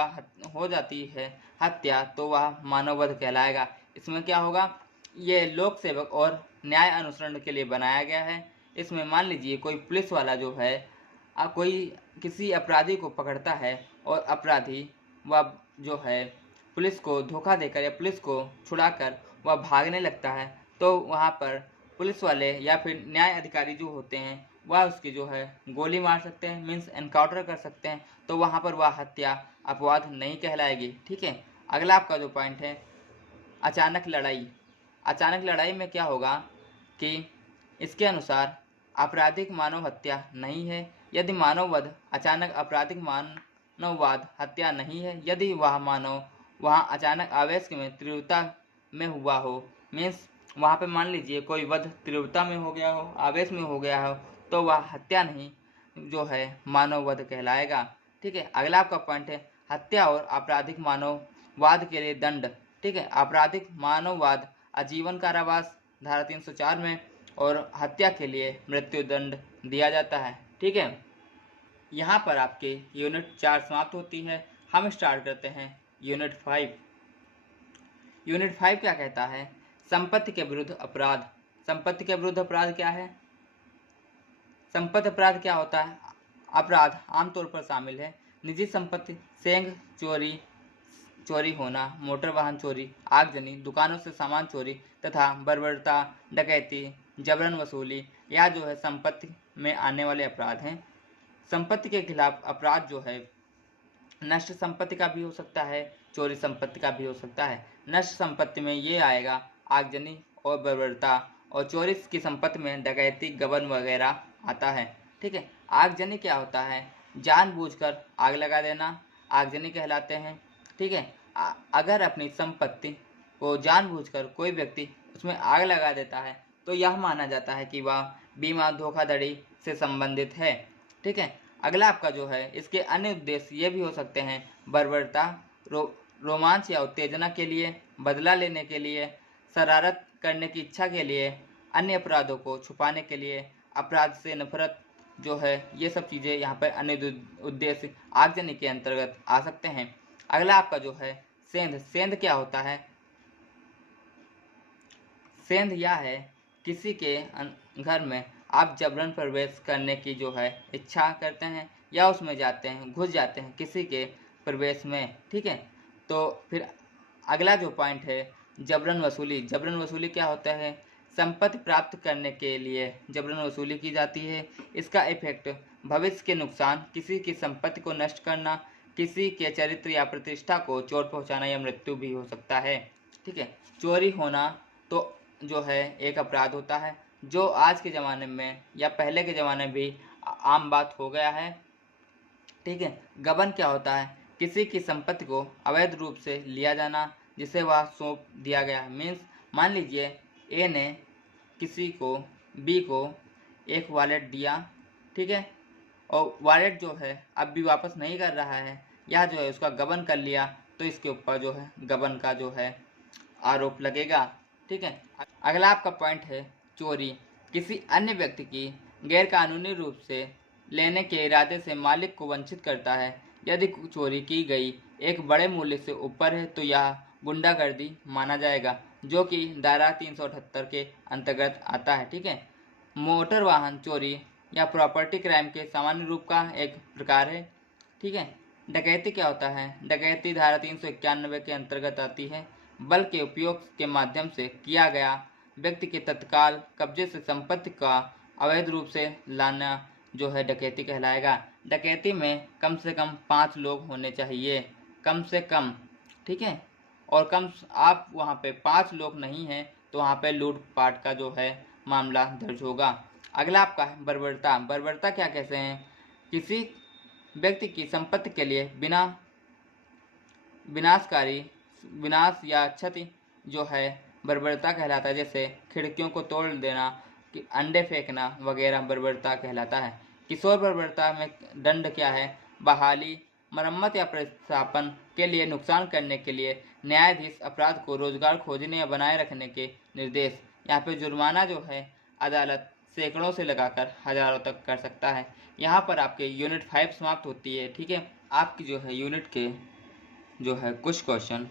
हो जाती है हत्या तो वह मानववध कहलाएगा। इसमें क्या होगा, ये लोक सेवक और न्याय अनुसरण के लिए बनाया गया है। इसमें मान लीजिए कोई पुलिस वाला जो है कोई किसी अपराधी को पकड़ता है और अपराधी वह जो है पुलिस को धोखा देकर या पुलिस को छुड़ाकर वह भागने लगता है तो वहाँ पर पुलिस वाले या फिर न्याय अधिकारी जो होते हैं वह उसकी जो है गोली मार सकते हैं, मीन्स एनकाउंटर कर सकते हैं, तो वहाँ पर वह हत्या अपवाद नहीं कहलाएगी। ठीक है। अगला आपका जो पॉइंट है, अचानक लड़ाई। अचानक लड़ाई में क्या होगा कि इसके अनुसार आपराधिक मानव हत्या नहीं है यदि मानववध अचानक आपराधिक मानववाद हत्या नहीं है यदि वह मानव वहाँ अचानक आवेश में तीव्रता में हुआ हो, मीन्स वहाँ पे मान लीजिए कोई वध तीव्रता में हो गया हो, आवेश में हो गया हो, तो वह हत्या नहीं जो है मानववध कहलाएगा। ठीक है। अगला आपका पॉइंट है हत्या और आपराधिक मानववाद के लिए दंड। ठीक है। आपराधिक मानववाद आजीवन कारावास धारा 304 में और हत्या के लिए मृत्यु दंड दिया जाता है। ठीक है। यहाँ पर आपके यूनिट 4 समाप्त होती है। हम स्टार्ट करते हैं यूनिट 5। यूनिट 5 क्या कहता है, संपत्ति के विरुद्ध अपराध। संपत्ति के विरुद्ध अपराध क्या है, संपत्ति अपराध क्या होता है। अपराध आमतौर पर शामिल है निजी संपत्ति, सेंध चोरी होना, मोटर वाहन चोरी, आगजनी, दुकानों से सामान चोरी तथा बर्बरता, डकैती, जबरन वसूली, या जो है संपत्ति में आने वाले अपराध हैं। संपत्ति के खिलाफ अपराध जो है नष्ट संपत्ति का भी हो सकता है, चोरी संपत्ति का भी हो सकता है। नष्ट संपत्ति में ये आएगा आगजनी और बर्बरता, और चोरी की संपत्ति में डकैती, गबन वगैरह आता है। ठीक है। आगजनी क्या होता है, जानबूझकर आग लगा देना आगजनी कहलाते हैं। ठीक है। अगर अपनी संपत्ति को जानबूझकर कोई व्यक्ति उसमें आग लगा देता है तो यह माना जाता है कि वह बीमा धोखाधड़ी से संबंधित है। ठीक है। अगला आपका जो है इसके अन्य उद्देश्य ये भी हो सकते हैं, बर्बरता रोमांच या उत्तेजना के लिए, बदला लेने के लिए, शरारत करने की इच्छा के लिए, अन्य अपराधों को छुपाने के लिए, अपराध से नफरत जो है, ये सब चीज़ें यहाँ पर अन्य उद्देश्य आगजनी के अंतर्गत आ सकते हैं। अगला आपका जो है सेंध। सेंध क्या होता है, सेंध यह है किसी के घर में आप जबरन प्रवेश करने की जो है इच्छा करते हैं या उसमें जाते हैं, घुस जाते हैं किसी के प्रवेश में। ठीक है। तो फिर अगला जो पॉइंट है जबरन वसूली। जबरन वसूली क्या होता है, संपत्ति प्राप्त करने के लिए जबरन वसूली की जाती है। इसका इफेक्ट भविष्य के नुकसान, किसी की संपत्ति को नष्ट करना, किसी के चरित्र या प्रतिष्ठा को चोट पहुंचाना या मृत्यु भी हो सकता है। ठीक है। चोरी होना तो जो है एक अपराध होता है जो आज के ज़माने में या पहले के ज़माने में भी आम बात हो गया है। ठीक है। गबन क्या होता है, किसी की संपत्ति को अवैध रूप से लिया जाना जिसे वह सौंप दिया गया है। मीन्स मान लीजिए ए ने किसी को बी को एक वॉलेट दिया, ठीक है, और वॉलेट जो है अब भी वापस नहीं कर रहा है, यह जो है उसका गबन कर लिया, तो इसके ऊपर जो है गबन का जो है आरोप लगेगा। ठीक है। अगला आपका पॉइंट है चोरी। किसी अन्य व्यक्ति की गैरकानूनी रूप से लेने के इरादे से मालिक को वंचित करता है। यदि चोरी की गई एक बड़े मूल्य से ऊपर है तो यह गुंडागर्दी माना जाएगा, जो कि धारा 378 के अंतर्गत आता है। ठीक है। मोटर वाहन चोरी या प्रॉपर्टी क्राइम के सामान्य रूप का एक प्रकार है। ठीक है। डकैती क्या होता है, डकैती धारा 391 के अंतर्गत आती है। बल के उपयोग के माध्यम से किया गया व्यक्ति के तत्काल कब्जे से संपत्ति का अवैध रूप से लाना जो है डकैती कहलाएगा। डकैती में कम से कम 5 लोग होने चाहिए, कम से कम। ठीक है। और कम आप वहाँ पे 5 लोग नहीं हैं तो वहाँ पे लूटपाट का जो है मामला दर्ज होगा। अगला आपका है बर्बरता। बर्बरता क्या कहते हैं? किसी व्यक्ति की संपत्ति के लिए बिना विनाशकारी विनाश या क्षति जो है बर्बरता कहलाता है। जैसे खिड़कियों को तोड़ देना, अंडे फेंकना वगैरह बर्बरता कहलाता है। किशोर बर्बरता में दंड क्या है? बहाली, मरम्मत या प्रतिस्थापन के लिए नुकसान करने के लिए न्यायाधीश अपराध को रोजगार खोजने या बनाए रखने के निर्देश। यहाँ पे जुर्माना जो है अदालत सैकड़ों से लगाकर हजारों तक कर सकता है। यहाँ पर आपके यूनिट 5 समाप्त होती है। ठीक है, आपकी जो है यूनिट के जो है कुछ क्वेश्चन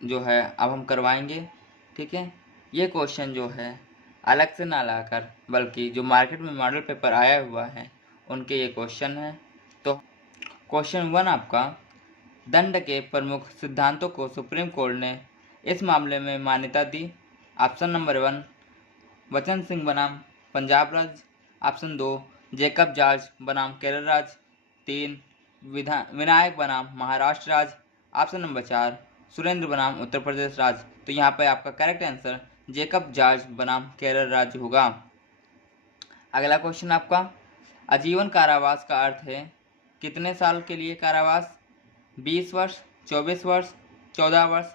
जो है अब हम करवाएंगे। ठीक है, ये क्वेश्चन जो है अलग से ना लाकर बल्कि जो मार्केट में मॉडल पेपर आया हुआ है उनके ये क्वेश्चन है। तो क्वेश्चन 1 आपका, दंड के प्रमुख सिद्धांतों को सुप्रीम कोर्ट ने इस मामले में मान्यता दी। ऑप्शन नंबर 1 वचन सिंह बनाम पंजाब राज्य, ऑप्शन 2 जेकब जॉर्ज बनाम केरल राज्य, 3 विनायक बनाम महाराष्ट्र राज्य, ऑप्शन नंबर 4 सुरेंद्र बनाम उत्तर प्रदेश राज्य। तो यहाँ पे आपका करेक्ट आंसर जेकब जॉर्ज बनाम केरल राज्य होगा। अगला क्वेश्चन आपका, आजीवन कारावास का अर्थ है कितने साल के लिए कारावास? 20 वर्ष, 24 वर्ष, 14 वर्ष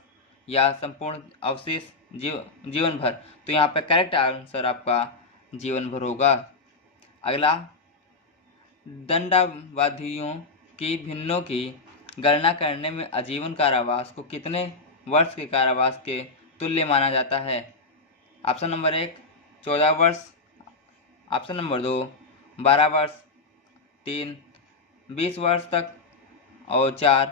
या संपूर्ण अवशेष जीवन भर। तो यहाँ पे करेक्ट आंसर आपका जीवन भर होगा। अगला, दंडावधियों की भिन्नों की गणना करने में आजीवन कारावास को कितने वर्ष के कारावास के तुल्य माना जाता है? ऑप्शन नंबर 1 14 वर्ष, ऑप्शन नंबर 2 12 वर्ष, 3 20 वर्ष तक और 4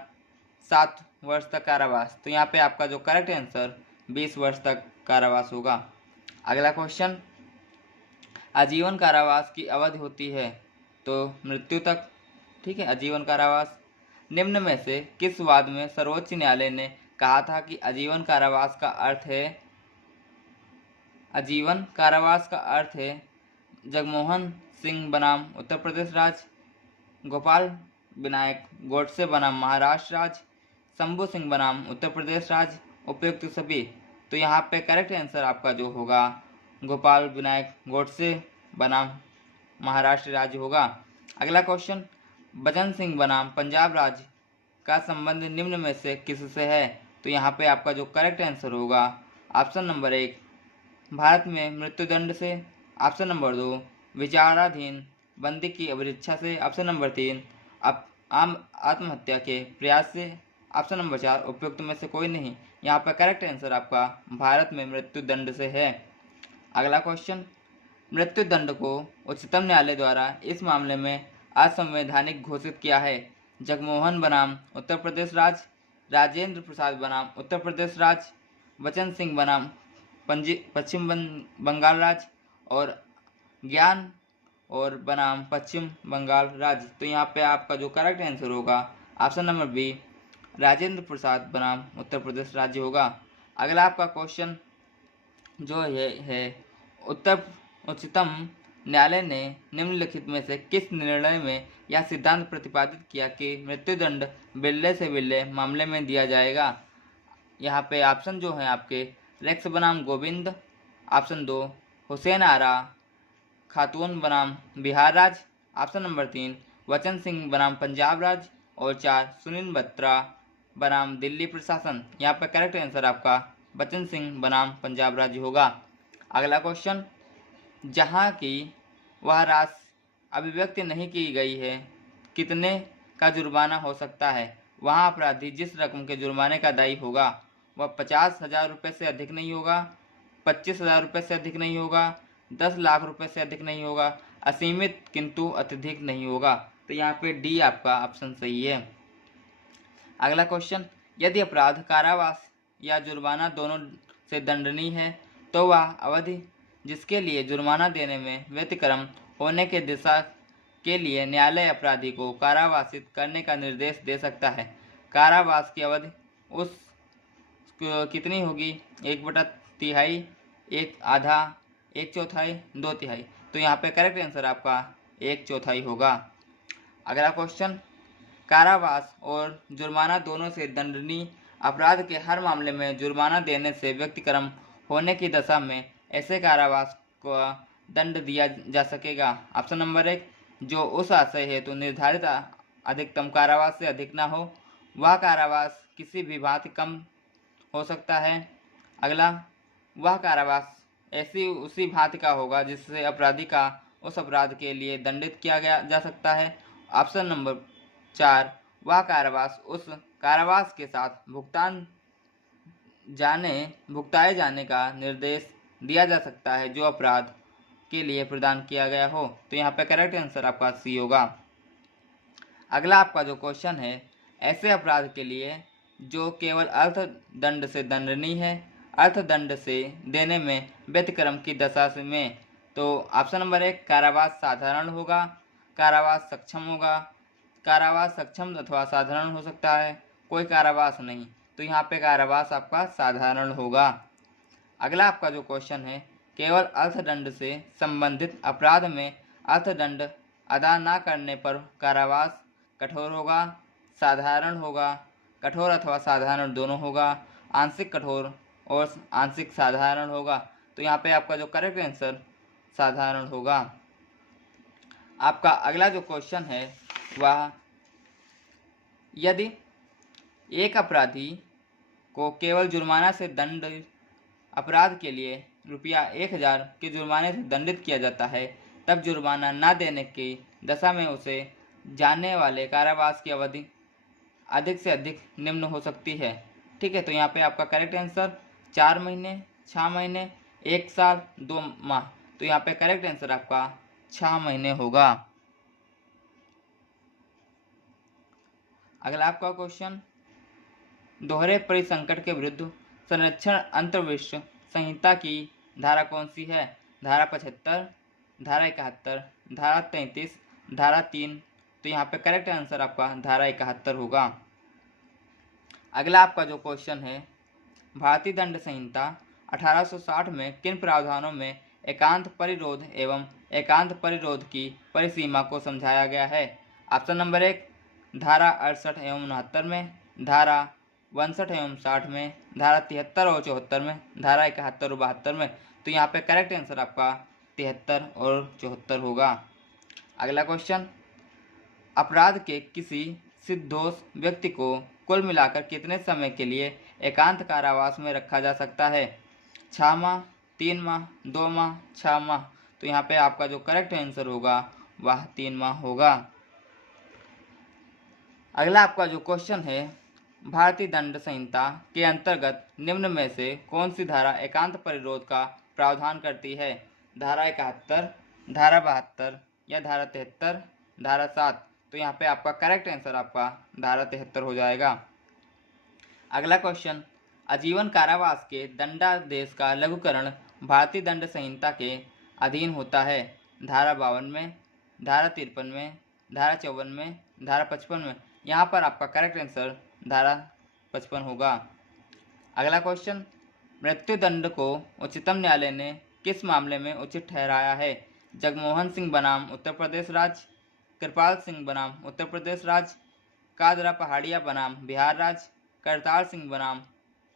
7 वर्ष तक कारावास। तो यहाँ पे आपका जो करेक्ट आंसर 20 वर्ष तक कारावास होगा। अगला क्वेश्चन, आजीवन कारावास की अवधि होती है तो मृत्यु तक। ठीक है, आजीवन कारावास। निम्न में से किस वाद में सर्वोच्च न्यायालय ने कहा था कि आजीवन कारावास का अर्थ है जगमोहन सिंह बनाम उत्तर प्रदेश राज्य, गोपाल विनायक गोडसे बनाम महाराष्ट्र राज्य, शंभू सिंह बनाम उत्तर प्रदेश राज्य, उपयुक्त सभी। तो यहाँ पे करेक्ट आंसर आपका जो होगा गोपाल विनायक गोडसे बनाम महाराष्ट्र राज्य होगा। अगला क्वेश्चन, बचन सिंह बनाम पंजाब राज्य का संबंध निम्न में से किससे है? तो यहाँ पे आपका जो करेक्ट आंसर होगा ऑप्शन नंबर 1 भारत में मृत्युदंड से, ऑप्शन नंबर 2 विचाराधीन बंदी की अभिच्छा से, ऑप्शन नंबर 3 आम आत्महत्या के प्रयास से, ऑप्शन नंबर 4 उपयुक्त में से कोई नहीं। यहाँ पर करेक्ट आंसर आपका भारत में मृत्युदंड से है। अगला क्वेश्चन, मृत्युदंड को उच्चतम न्यायालय द्वारा इस मामले में असंवैधानिक घोषित किया है। जगमोहन बनाम उत्तर प्रदेश राज्य, राजेंद्र प्रसाद बनाम उत्तर प्रदेश राज्य, बचन सिंह बनाम पश्चिम बंगाल राज्य और ज्ञान और बनाम पश्चिम बंगाल राज्य। तो यहाँ पे आपका जो करेक्ट आंसर होगा option number B Rajendra Prasad बनाम उत्तर प्रदेश राज्य होगा। अगला आपका क्वेश्चन जो ये है, उच्चतम न्यायालय ने निम्नलिखित में से किस निर्णय में यह सिद्धांत प्रतिपादित किया कि मृत्युदंड बिल्ले से बिल्ले मामले में दिया जाएगा? यहाँ पे ऑप्शन जो है आपके रेक्स बनाम गोविंद, ऑप्शन 2 हुसैन आरा खातून बनाम बिहार राज्य, ऑप्शन नंबर 3 वचन सिंह बनाम पंजाब राज्य और 4 सुनील बत्रा बनाम दिल्ली प्रशासन। यहाँ पर करेक्ट आंसर आपका वचन सिंह बनाम पंजाब राज्य होगा। अगला क्वेश्चन, जहाँ की वह राशि अभिव्यक्ति नहीं की गई है कितने का जुर्माना हो सकता है? वहाँ अपराधी जिस रकम के जुर्माने का दायी होगा वह 50,000 रुपये से अधिक नहीं होगा, 25,000 रुपये से अधिक नहीं होगा, 10 लाख रुपए से अधिक नहीं होगा, असीमित किंतु अत्यधिक नहीं होगा। तो यहाँ पे डी आपका ऑप्शन सही है। अगला क्वेश्चन, यदि अपराध कारावास या जुर्माना दोनों से दंडनीय है तो वह अवधि जिसके लिए जुर्माना देने में व्यतिक्रम होने के दिशा के लिए न्यायालय अपराधी को कारावासित करने का निर्देश दे सकता है। कारावास की अवधि उस कितनी होगी? 1/3, 1 आधा, 1/4, 2/3। तो यहाँ पे करेक्ट आंसर आपका 1/4 होगा। अगला क्वेश्चन, कारावास और जुर्माना दोनों से दंडनीय अपराध के हर मामले में जुर्माना देने से व्यतिक्रम होने की दशा में ऐसे कारावास को दंड दिया जा सकेगा। ऑप्शन नंबर 1, जो उस आशय हेतु निर्धारित अधिकतम कारावास से अधिक न हो, वह कारावास किसी भी भांति कम हो सकता है। अगला, वह कारावास ऐसी उसी भांति का होगा जिससे अपराधी का उस अपराध के लिए दंडित किया गया जा सकता है। ऑप्शन नंबर 4, वह कारावास उस कारावास के साथ भुगताए जाने का निर्देश दिया जा सकता है जो अपराध के लिए प्रदान किया गया हो। तो यहाँ पे करेक्ट आंसर आपका सी होगा। अगला आपका जो क्वेश्चन है, ऐसे अपराध के लिए जो केवल अर्थदंड से दंडनीय है, अर्थदंड से देने में व्यतिक्रम की दशा में, तो ऑप्शन नंबर 1, कारावास साधारण होगा, कारावास सक्षम होगा, कारावास सक्षम अथवा साधारण हो सकता है, कोई कारावास नहीं। तो यहाँ पे कारावास आपका साधारण होगा। अगला आपका जो क्वेश्चन है, केवल अर्थदंड से संबंधित अपराध में अर्थदंड अदा न करने पर कारावास कठोर होगा, साधारण होगा, कठोर अथवा साधारण दोनों होगा, आंशिक कठोर और आंशिक साधारण होगा। तो यहाँ पे आपका जो करेक्ट आंसर साधारण होगा। आपका अगला जो क्वेश्चन है वह, यदि एक अपराधी को केवल जुर्माना से दंड अपराध के लिए ₹1000 के जुर्माने से दंडित किया जाता है, तब जुर्माना न देने की दशा में उसे जाने वाले कारावास की अवधि अधिक से अधिक निम्न हो सकती है। ठीक है, तो यहाँ पे आपका करेक्ट आंसर 4 महीने, 6 महीने, 1 साल, 2 माह। तो यहाँ पे करेक्ट आंसर आपका 6 महीने होगा। अगला आपका क्वेश्चन, दोहरे परिसंकट के विरुद्ध संरक्षण अंतर्विश्व संहिता की धारा कौन सी है? धारा 75, धारा 71, धारा 33, धारा 3। तो यहाँ पे करेक्ट आंसर आपका धारा 71 होगा। अगला आपका जो क्वेश्चन है, भारतीय दंड संहिता 1860 में किन प्रावधानों में एकांत परिरोध एवं एकांत परिरोध की परिसीमा को समझाया गया है? ऑप्शन नंबर 1, धारा 68 एवं 69 में, धारा 62 एवं 60 में, धारा 73 और 74 में, धारा 71 और 72 में। तो यहाँ पे करेक्ट आंसर आपका 73 और 74 होगा। अगला क्वेश्चन, अपराध के किसी निर्दोष व्यक्ति को कुल मिलाकर कितने समय के लिए एकांत कारावास में रखा जा सकता है? 6 माह, 3 माह, 2 माह, 6 माह। तो यहाँ पे आपका जो करेक्ट आंसर होगा वह 3 माह होगा। अगला आपका जो क्वेश्चन है, भारतीय दंड संहिता के अंतर्गत निम्न में से कौन सी धारा एकांत परिरोध का प्रावधान करती है? धारा 71, धारा 72 या धारा 73, धारा 7। तो यहाँ पे आपका करेक्ट आंसर आपका धारा 73 हो जाएगा। अगला क्वेश्चन, आजीवन कारावास के दंडादेश का लघुकरण भारतीय दंड संहिता के अधीन होता है? धारा 52 में, धारा 53 में, धारा 54 में, धारा 55 में। यहाँ पर आपका करेक्ट आंसर धारा 55 होगा। अगला क्वेश्चन, मृत्युदंड को उच्चतम न्यायालय ने किस मामले में उचित ठहराया है? जगमोहन सिंह बनाम उत्तर प्रदेश राज्य, कृपाल सिंह बनाम उत्तर प्रदेश राज्य, कादरा पहाड़िया बनाम बिहार राज्य, करतार सिंह बनाम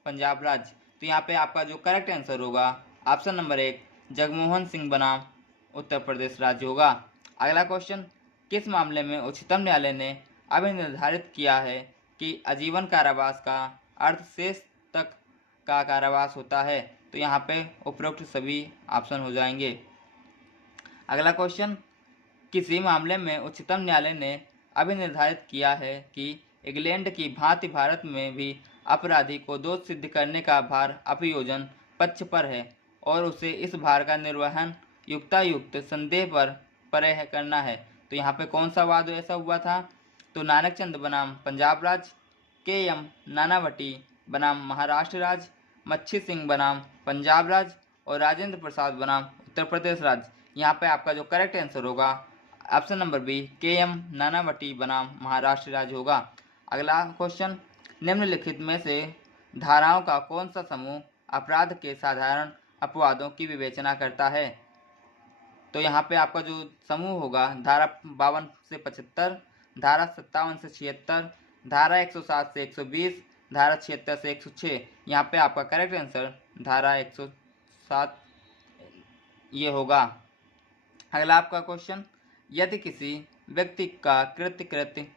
पंजाब राज्य। तो यहाँ पे आपका जो करेक्ट आंसर होगा ऑप्शन नंबर 1, जगमोहन सिंह बनाम उत्तर प्रदेश राज्य होगा। अगला क्वेश्चन, किस मामले में उच्चतम न्यायालय ने अभी निर्धारित किया है कि आजीवन कारावास का अर्थ शेष तक का कारावास होता है? तो यहाँ पे उपरोक्त सभी ऑप्शन हो जाएंगे। अगला क्वेश्चन, किसी मामले में उच्चतम न्यायालय ने अभी निर्धारित किया है कि इंग्लैंड की भांति भारत में भी अपराधी को दोष सिद्ध करने का भार अभियोजन पक्ष पर है और उसे इस भार का निर्वहन युक्तायुक्त संदेह पर परे करना है। तो यहाँ पे कौन सा वाद ऐसा हुआ था? तो नानकचंद बनाम पंजाब राज्य, के.एम. नानावटी बनाम महाराष्ट्र राज्य, मच्छी सिंह बनाम पंजाब राज्य और राजेंद्र प्रसाद बनाम उत्तर प्रदेश राज्य। यहाँ पे आपका जो करेक्ट आंसर होगा option number B, K M. Nanavati बनाम महाराष्ट्र राज्य होगा। अगला क्वेश्चन, निम्नलिखित में से धाराओं का कौन सा समूह अपराध के साधारण अपवादों की विवेचना करता है? तो यहाँ पे आपका जो समूह होगा धारा 52 से 75, धारा 57 से 76, धारा 107 से 120, धारा 76 से 106। यहाँ पे आपका करेक्ट आंसर धारा 107 ये होगा। अगला आपका क्वेश्चन, यदि किसी व्यक्ति का कृत्य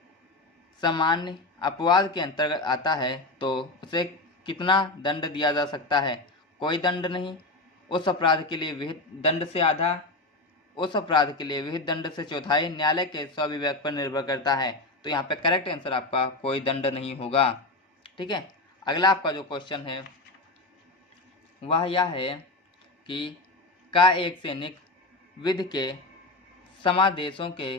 सामान्य अपवाद के अंतर्गत आता है तो उसे कितना दंड दिया जा सकता है? कोई दंड नहीं। उस अपराध के लिए विहित दंड से आधा, उस अपराध के लिए विहित दंड से चौथाई न्यायालय के स्वविवेक पर निर्भर करता है। तो यहाँ पे करेक्ट आंसर आपका कोई दंड नहीं होगा। ठीक है। अगला आपका जो क्वेश्चन है वह यह है कि का एक सैनिक विधि के समादेशों के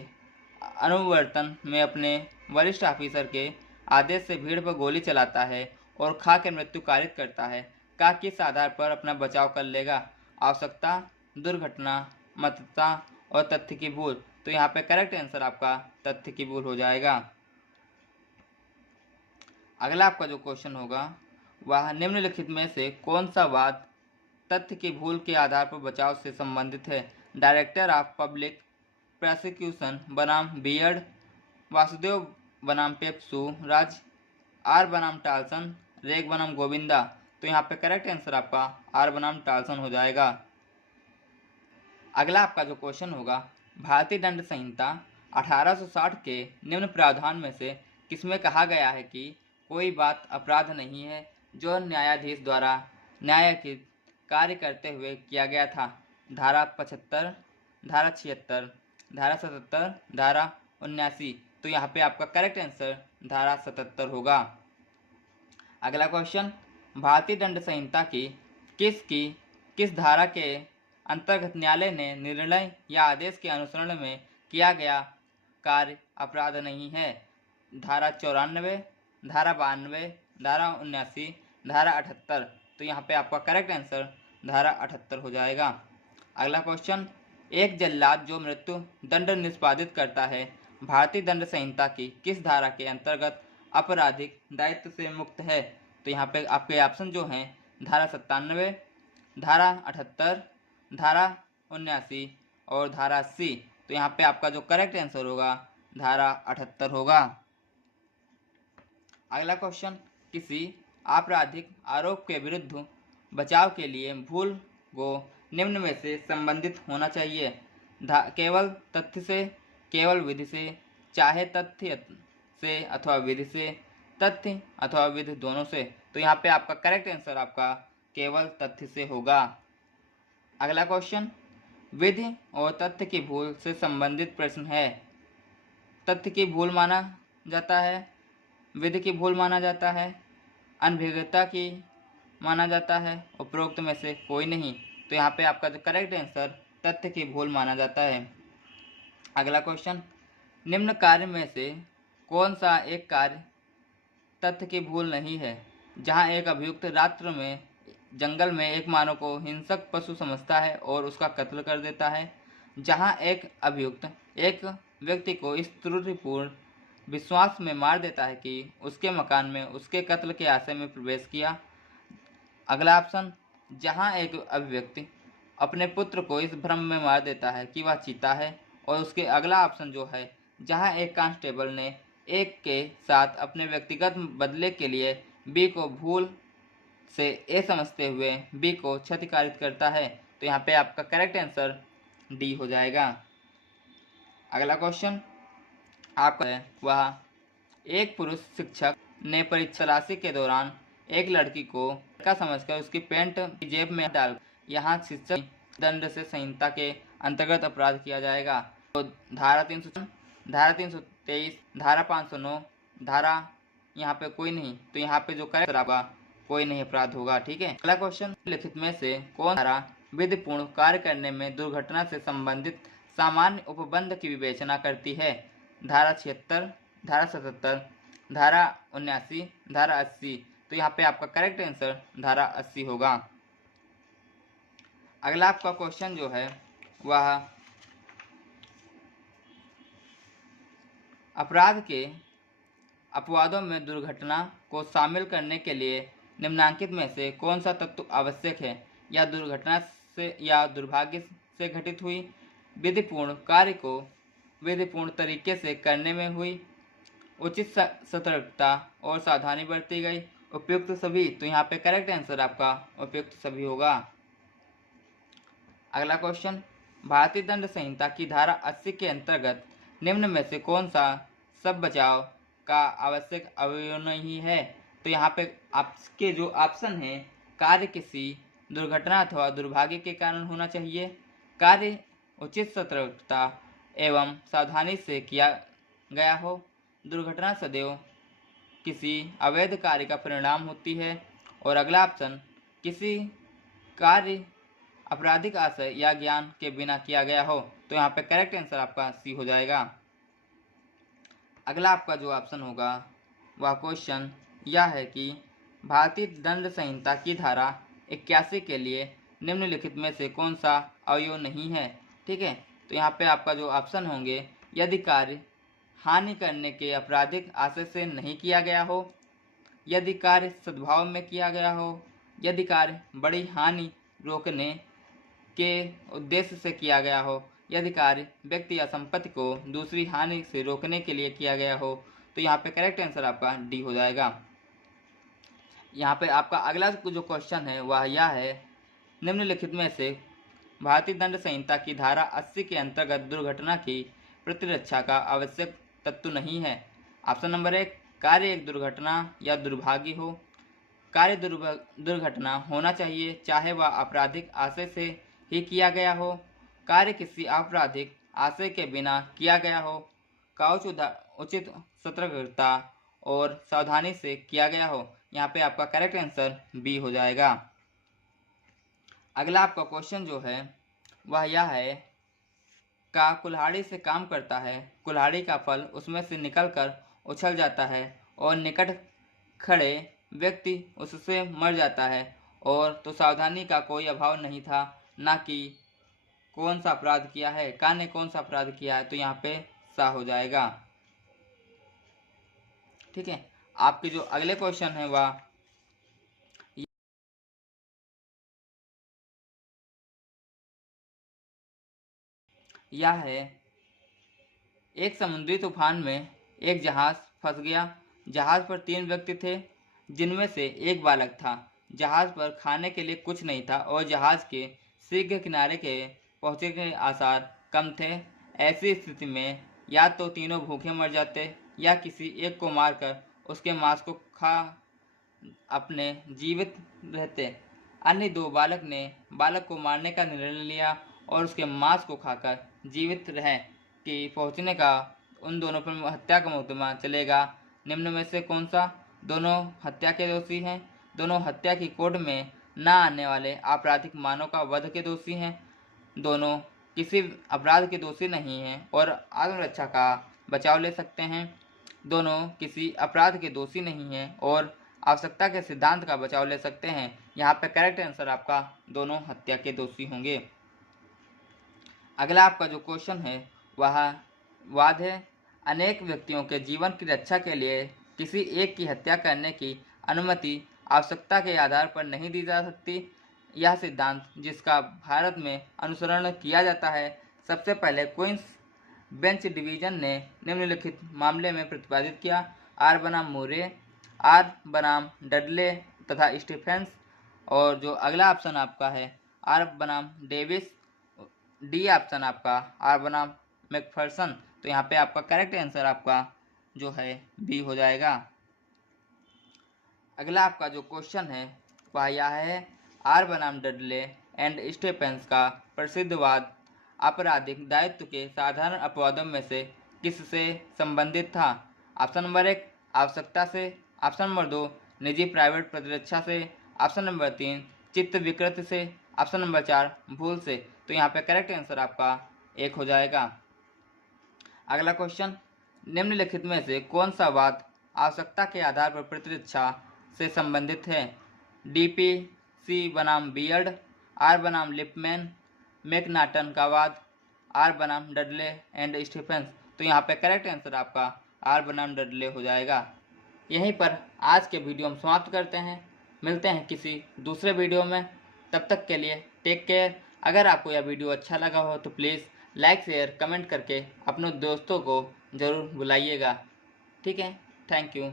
अनुवर्तन में अपने वरिष्ठ ऑफिसर के आदेश से भीड़ पर गोली चलाता है और खा के मृत्यु कारित करता है, का किस आधार पर अपना बचाव कर लेगा? आवश्यकता, दुर्घटना, मतता और तथ्य की भूल। तो यहाँ पे करेक्ट आंसर आपका तथ्य की भूल हो जाएगा। अगला आपका जो क्वेश्चन होगा वह निम्नलिखित में से कौन सा वाद तथ्य की भूल के आधार पर बचाव से संबंधित है? डायरेक्टर ऑफ पब्लिक प्रोसिक्यूशन बनाम बियर्ड, वासुदेव बनाम पेप्सू राज, आर बनाम टाल्सन, रेग बनाम गोविंदा। तो यहाँ पे करेक्ट आंसर आपका आर बनाम टाल्सन हो जाएगा। अगला आपका जो क्वेश्चन होगा, भारतीय दंड संहिता 1860 के निम्न प्रावधान में से किसमें कहा गया है कि कोई बात अपराध नहीं है जो न्यायाधीश द्वारा न्यायिक कार्य करते हुए किया गया था? धारा 75, धारा 76, धारा 77, धारा 79। तो यहाँ पे आपका करेक्ट आंसर धारा 77 होगा। अगला क्वेश्चन, भारतीय दंड संहिता की किस धारा के अंतर्गत न्यायालय ने निर्णय या आदेश के अनुसरण में किया गया कार्य अपराध नहीं है? धारा 94, धारा 92, धारा 79, धारा 78। तो यहाँ पे आपका करेक्ट आंसर धारा 78 हो जाएगा। अगला क्वेश्चन, एक जल्लाद जो मृत्यु दंड निष्पादित करता है भारतीय दंड संहिता की किस धारा के अंतर्गत आपराधिक दायित्व से मुक्त है? तो यहाँ पे आपके ऑप्शन जो हैं धारा 97, धारा 78, धारा 79 और धारा 80। तो यहाँ पे आपका जो करेक्ट आंसर होगा धारा 78 होगा। अगला क्वेश्चन, किसी आपराधिक आरोप के विरुद्ध बचाव के लिए भूल को निम्न में से संबंधित होना चाहिए? केवल तथ्य से, केवल विधि से, चाहे तथ्य से अथवा विधि से, तथ्य अथवा विधि दोनों से। तो यहाँ पे आपका करेक्ट आंसर आपका केवल तथ्य से होगा। अगला क्वेश्चन, विधि और तथ्य की भूल से संबंधित प्रश्न है। तथ्य की भूल माना जाता है, विधि की भूल माना जाता है, अनभिज्ञता की माना जाता है, उपरोक्त में से कोई नहीं। तो यहाँ पे आपका जो करेक्ट आंसर तथ्य की भूल माना जाता है। अगला क्वेश्चन, निम्न कार्य में से कौन सा एक कार्य तथ्य की भूल नहीं है? जहाँ एक अभियुक्त रात्र में जंगल में एक मानव को हिंसक पशु समझता है और उसका कत्ल कर देता है। जहाँ एक अभियुक्त एक व्यक्ति को इस त्रुटिपूर्ण विश्वास में मार देता है कि उसके मकान में उसके कत्ल के आशय में प्रवेश किया। अगला ऑप्शन, जहाँ एक अभिव्यक्ति अपने पुत्र को इस भ्रम में मार देता है कि वह चीता है। और उसके अगला ऑप्शन जो है, जहाँ एक कांस्टेबल ने एक के साथ अपने व्यक्तिगत बदले के लिए बी को भूल से ए समझते हुए बी को क्षतिकारित करता है। तो यहाँ पे आपका करेक्ट आंसर डी हो जाएगा। अगला क्वेश्चन आपका है वह, एक पुरुष शिक्षक ने परीक्षा तलाशी के दौरान एक लड़की को लड़का समझकर उसकी पैंट की जेब में डाल, यहाँ शिक्षक दंड से संहिता के अंतर्गत अपराध किया जाएगा। तो धारा 300, धारा 323, धारा 509, धारा यहाँ पे कोई नहीं। तो यहाँ पे जो करेक्ट होगा कोई नहीं अपराध होगा। ठीक है। अगला क्वेश्चन, लिखित में से कौन धारा विधिपूर्ण कार्य करने में दुर्घटना से संबंधित सामान्य उपबंध की विवेचना करती है? धारा 76, धारा 77, धारा 79, धारा 80। तो यहाँ पे आपका करेक्ट आंसर धारा 80 होगा। अगला आपका क्वेश्चन जो है वह अपराध के अपवादों में दुर्घटना को शामिल करने के लिए निम्नलिखित में से कौन सा तत्व आवश्यक है? या दुर्घटना से या दुर्भाग्य से घटित हुई, विधिपूर्ण कार्य को विधिपूर्ण तरीके से करने में हुई, उचित सतर्कता और सावधानी बरती गई, उपयुक्त सभी, तो यहाँ पे करेक्ट आंसर आपका उपयुक्त सभी होगा। अगला क्वेश्चन, भारतीय दंड संहिता की धारा 80 के अंतर्गत निम्न में से कौन सा सब बचाव का आवश्यक अवयव नहीं है? तो यहाँ पे आपके जो ऑप्शन है, कार्य किसी दुर्घटना अथवा दुर्भाग्य के कारण होना चाहिए, कार्य उचित सतर्कता एवं सावधानी से किया गया हो, दुर्घटना सदैव किसी अवैध कार्य का परिणाम होती है, और अगला ऑप्शन, किसी कार्य आपराधिक आशय या ज्ञान के बिना किया गया हो। तो यहाँ पे करेक्ट आंसर आपका सी हो जाएगा। अगला आपका जो ऑप्शन होगा वह क्वेश्चन यह है कि भारतीय दंड संहिता की धारा 81 के लिए निम्नलिखित में से कौन सा अवयव नहीं है? ठीक है, तो यहाँ पे आपका जो ऑप्शन होंगे, यदि कार्य हानि करने के आपराधिक आशय से नहीं किया गया हो, यदि कार्य सद्भाव में किया गया हो, यदि कार्य बड़ी हानि रोकने के उद्देश्य से किया गया हो, यदि कार्य व्यक्ति या संपत्ति को दूसरी हानि से रोकने के लिए किया गया हो। तो यहाँ पे करेक्ट आंसर आपका डी हो जाएगा। यहाँ पे आपका अगला जो क्वेश्चन है वह यह है, निम्नलिखित में से भारतीय दंड संहिता की धारा 80 के अंतर्गत दुर्घटना की प्रतिरक्षा का आवश्यक तत्व नहीं है। ऑप्शन नंबर 1, कार्य एक दुर्घटना या दुर्भाग्य हो, कार्य दुर्घटना होना चाहिए चाहे वह आपराधिक आशय से ही किया गया हो, कार्य किसी आपराधिक आशय के बिना किया गया हो, उचित सतर्कता और सावधानी से किया गया हो। यहाँ पे आपका करेक्ट आंसर बी हो जाएगा। अगला आपका क्वेश्चन जो है वह यह है, का कुल्हाड़ी से काम करता है, कुल्हाड़ी का फल उसमें से निकलकर उछल जाता है और निकट खड़े व्यक्ति उससे मर जाता है, और तो सावधानी का कोई अभाव नहीं था, ना कि कौन सा अपराध किया है, का ने कौन सा अपराध किया है? तो यहाँ पे सा हो जाएगा। ठीक है, आपके जो अगले क्वेश्चन है वह यह है, एक समुद्री तूफान में एक जहाज फंस गया। जहाज पर 3 व्यक्ति थे, जिनमें से एक बालक था। जहाज पर खाने के लिए कुछ नहीं था और जहाज के शीघ्र किनारे के पहुंचने के आसार कम थे। ऐसी स्थिति में या तो तीनों भूखे मर जाते या किसी एक को मारकर उसके मांस को खा अपने जीवित रहते। अन्य 2 बालक ने बालक को मारने का निर्णय लिया और उसके मांस को खाकर जीवित रह कि पहुंचने का उन दोनों पर हत्या का मुकदमा चलेगा। निम्न में से कौन सा दोनों हत्या के दोषी हैं? दोनों हत्या की कोड में न आने वाले आपराधिक मानव का वध के दोषी हैं, दोनों किसी अपराध के दोषी नहीं हैं और आत्मरक्षा का बचाव ले सकते हैं, दोनों किसी अपराध के दोषी नहीं हैं और आवश्यकता के सिद्धांत का बचाव ले सकते हैं। यहाँ पे करेक्ट आंसर आपका दोनों हत्या के दोषी होंगे। अगला आपका जो क्वेश्चन है वह वाद है, अनेक व्यक्तियों के जीवन की रक्षा के लिए किसी एक की हत्या करने की अनुमति आवश्यकता के आधार पर नहीं दी जा सकती। यह सिद्धांत जिसका भारत में अनुसरण किया जाता है, सबसे पहले क्वींस बेंच डिवीजन ने निम्नलिखित मामले में प्रतिपादित किया, आर बनाम मोरे, आर बनाम डडले तथा स्टीफेंस, और जो अगला ऑप्शन आपका है आर बनाम डेविस, डी ऑप्शन आपका आर बनाम मैकफर्सन। तो यहाँ पे आपका करेक्ट आंसर आपका जो है बी हो जाएगा। अगला आपका जो क्वेश्चन है वह यह है, आर बनाम डडले एंड स्टेफेंस का प्रसिद्ध वाद आपराधिक दायित्व के साधारण अपवादों में से किससे संबंधित था? ऑप्शन नंबर 1 आवश्यकता से, ऑप्शन नंबर 2 निजी प्राइवेट प्रतिरक्षा से, ऑप्शन नंबर 3 चित्त विकृति से, ऑप्शन नंबर 4 भूल से। तो यहाँ पे करेक्ट आंसर आपका 1 हो जाएगा। अगला क्वेश्चन, निम्नलिखित में से कौन सा वाद आवश्यकता के आधार पर प्रतिरक्षा से संबंधित है? डीपीसी बनाम बियर्ड, आर बनाम लिपमैन, मैकनाटन का वाद, आर बनाम डडले एंड स्टीफेंस। तो यहाँ पे करेक्ट आंसर आपका आर बनाम डडले हो जाएगा। यहीं पर आज के वीडियो हम समाप्त करते हैं, मिलते हैं किसी दूसरे वीडियो में, तब तक के लिए टेक केयर। अगर आपको यह वीडियो अच्छा लगा हो तो प्लीज़ लाइक शेयर कमेंट करके अपने दोस्तों को ज़रूर बुलाइएगा। ठीक है, थैंक यू।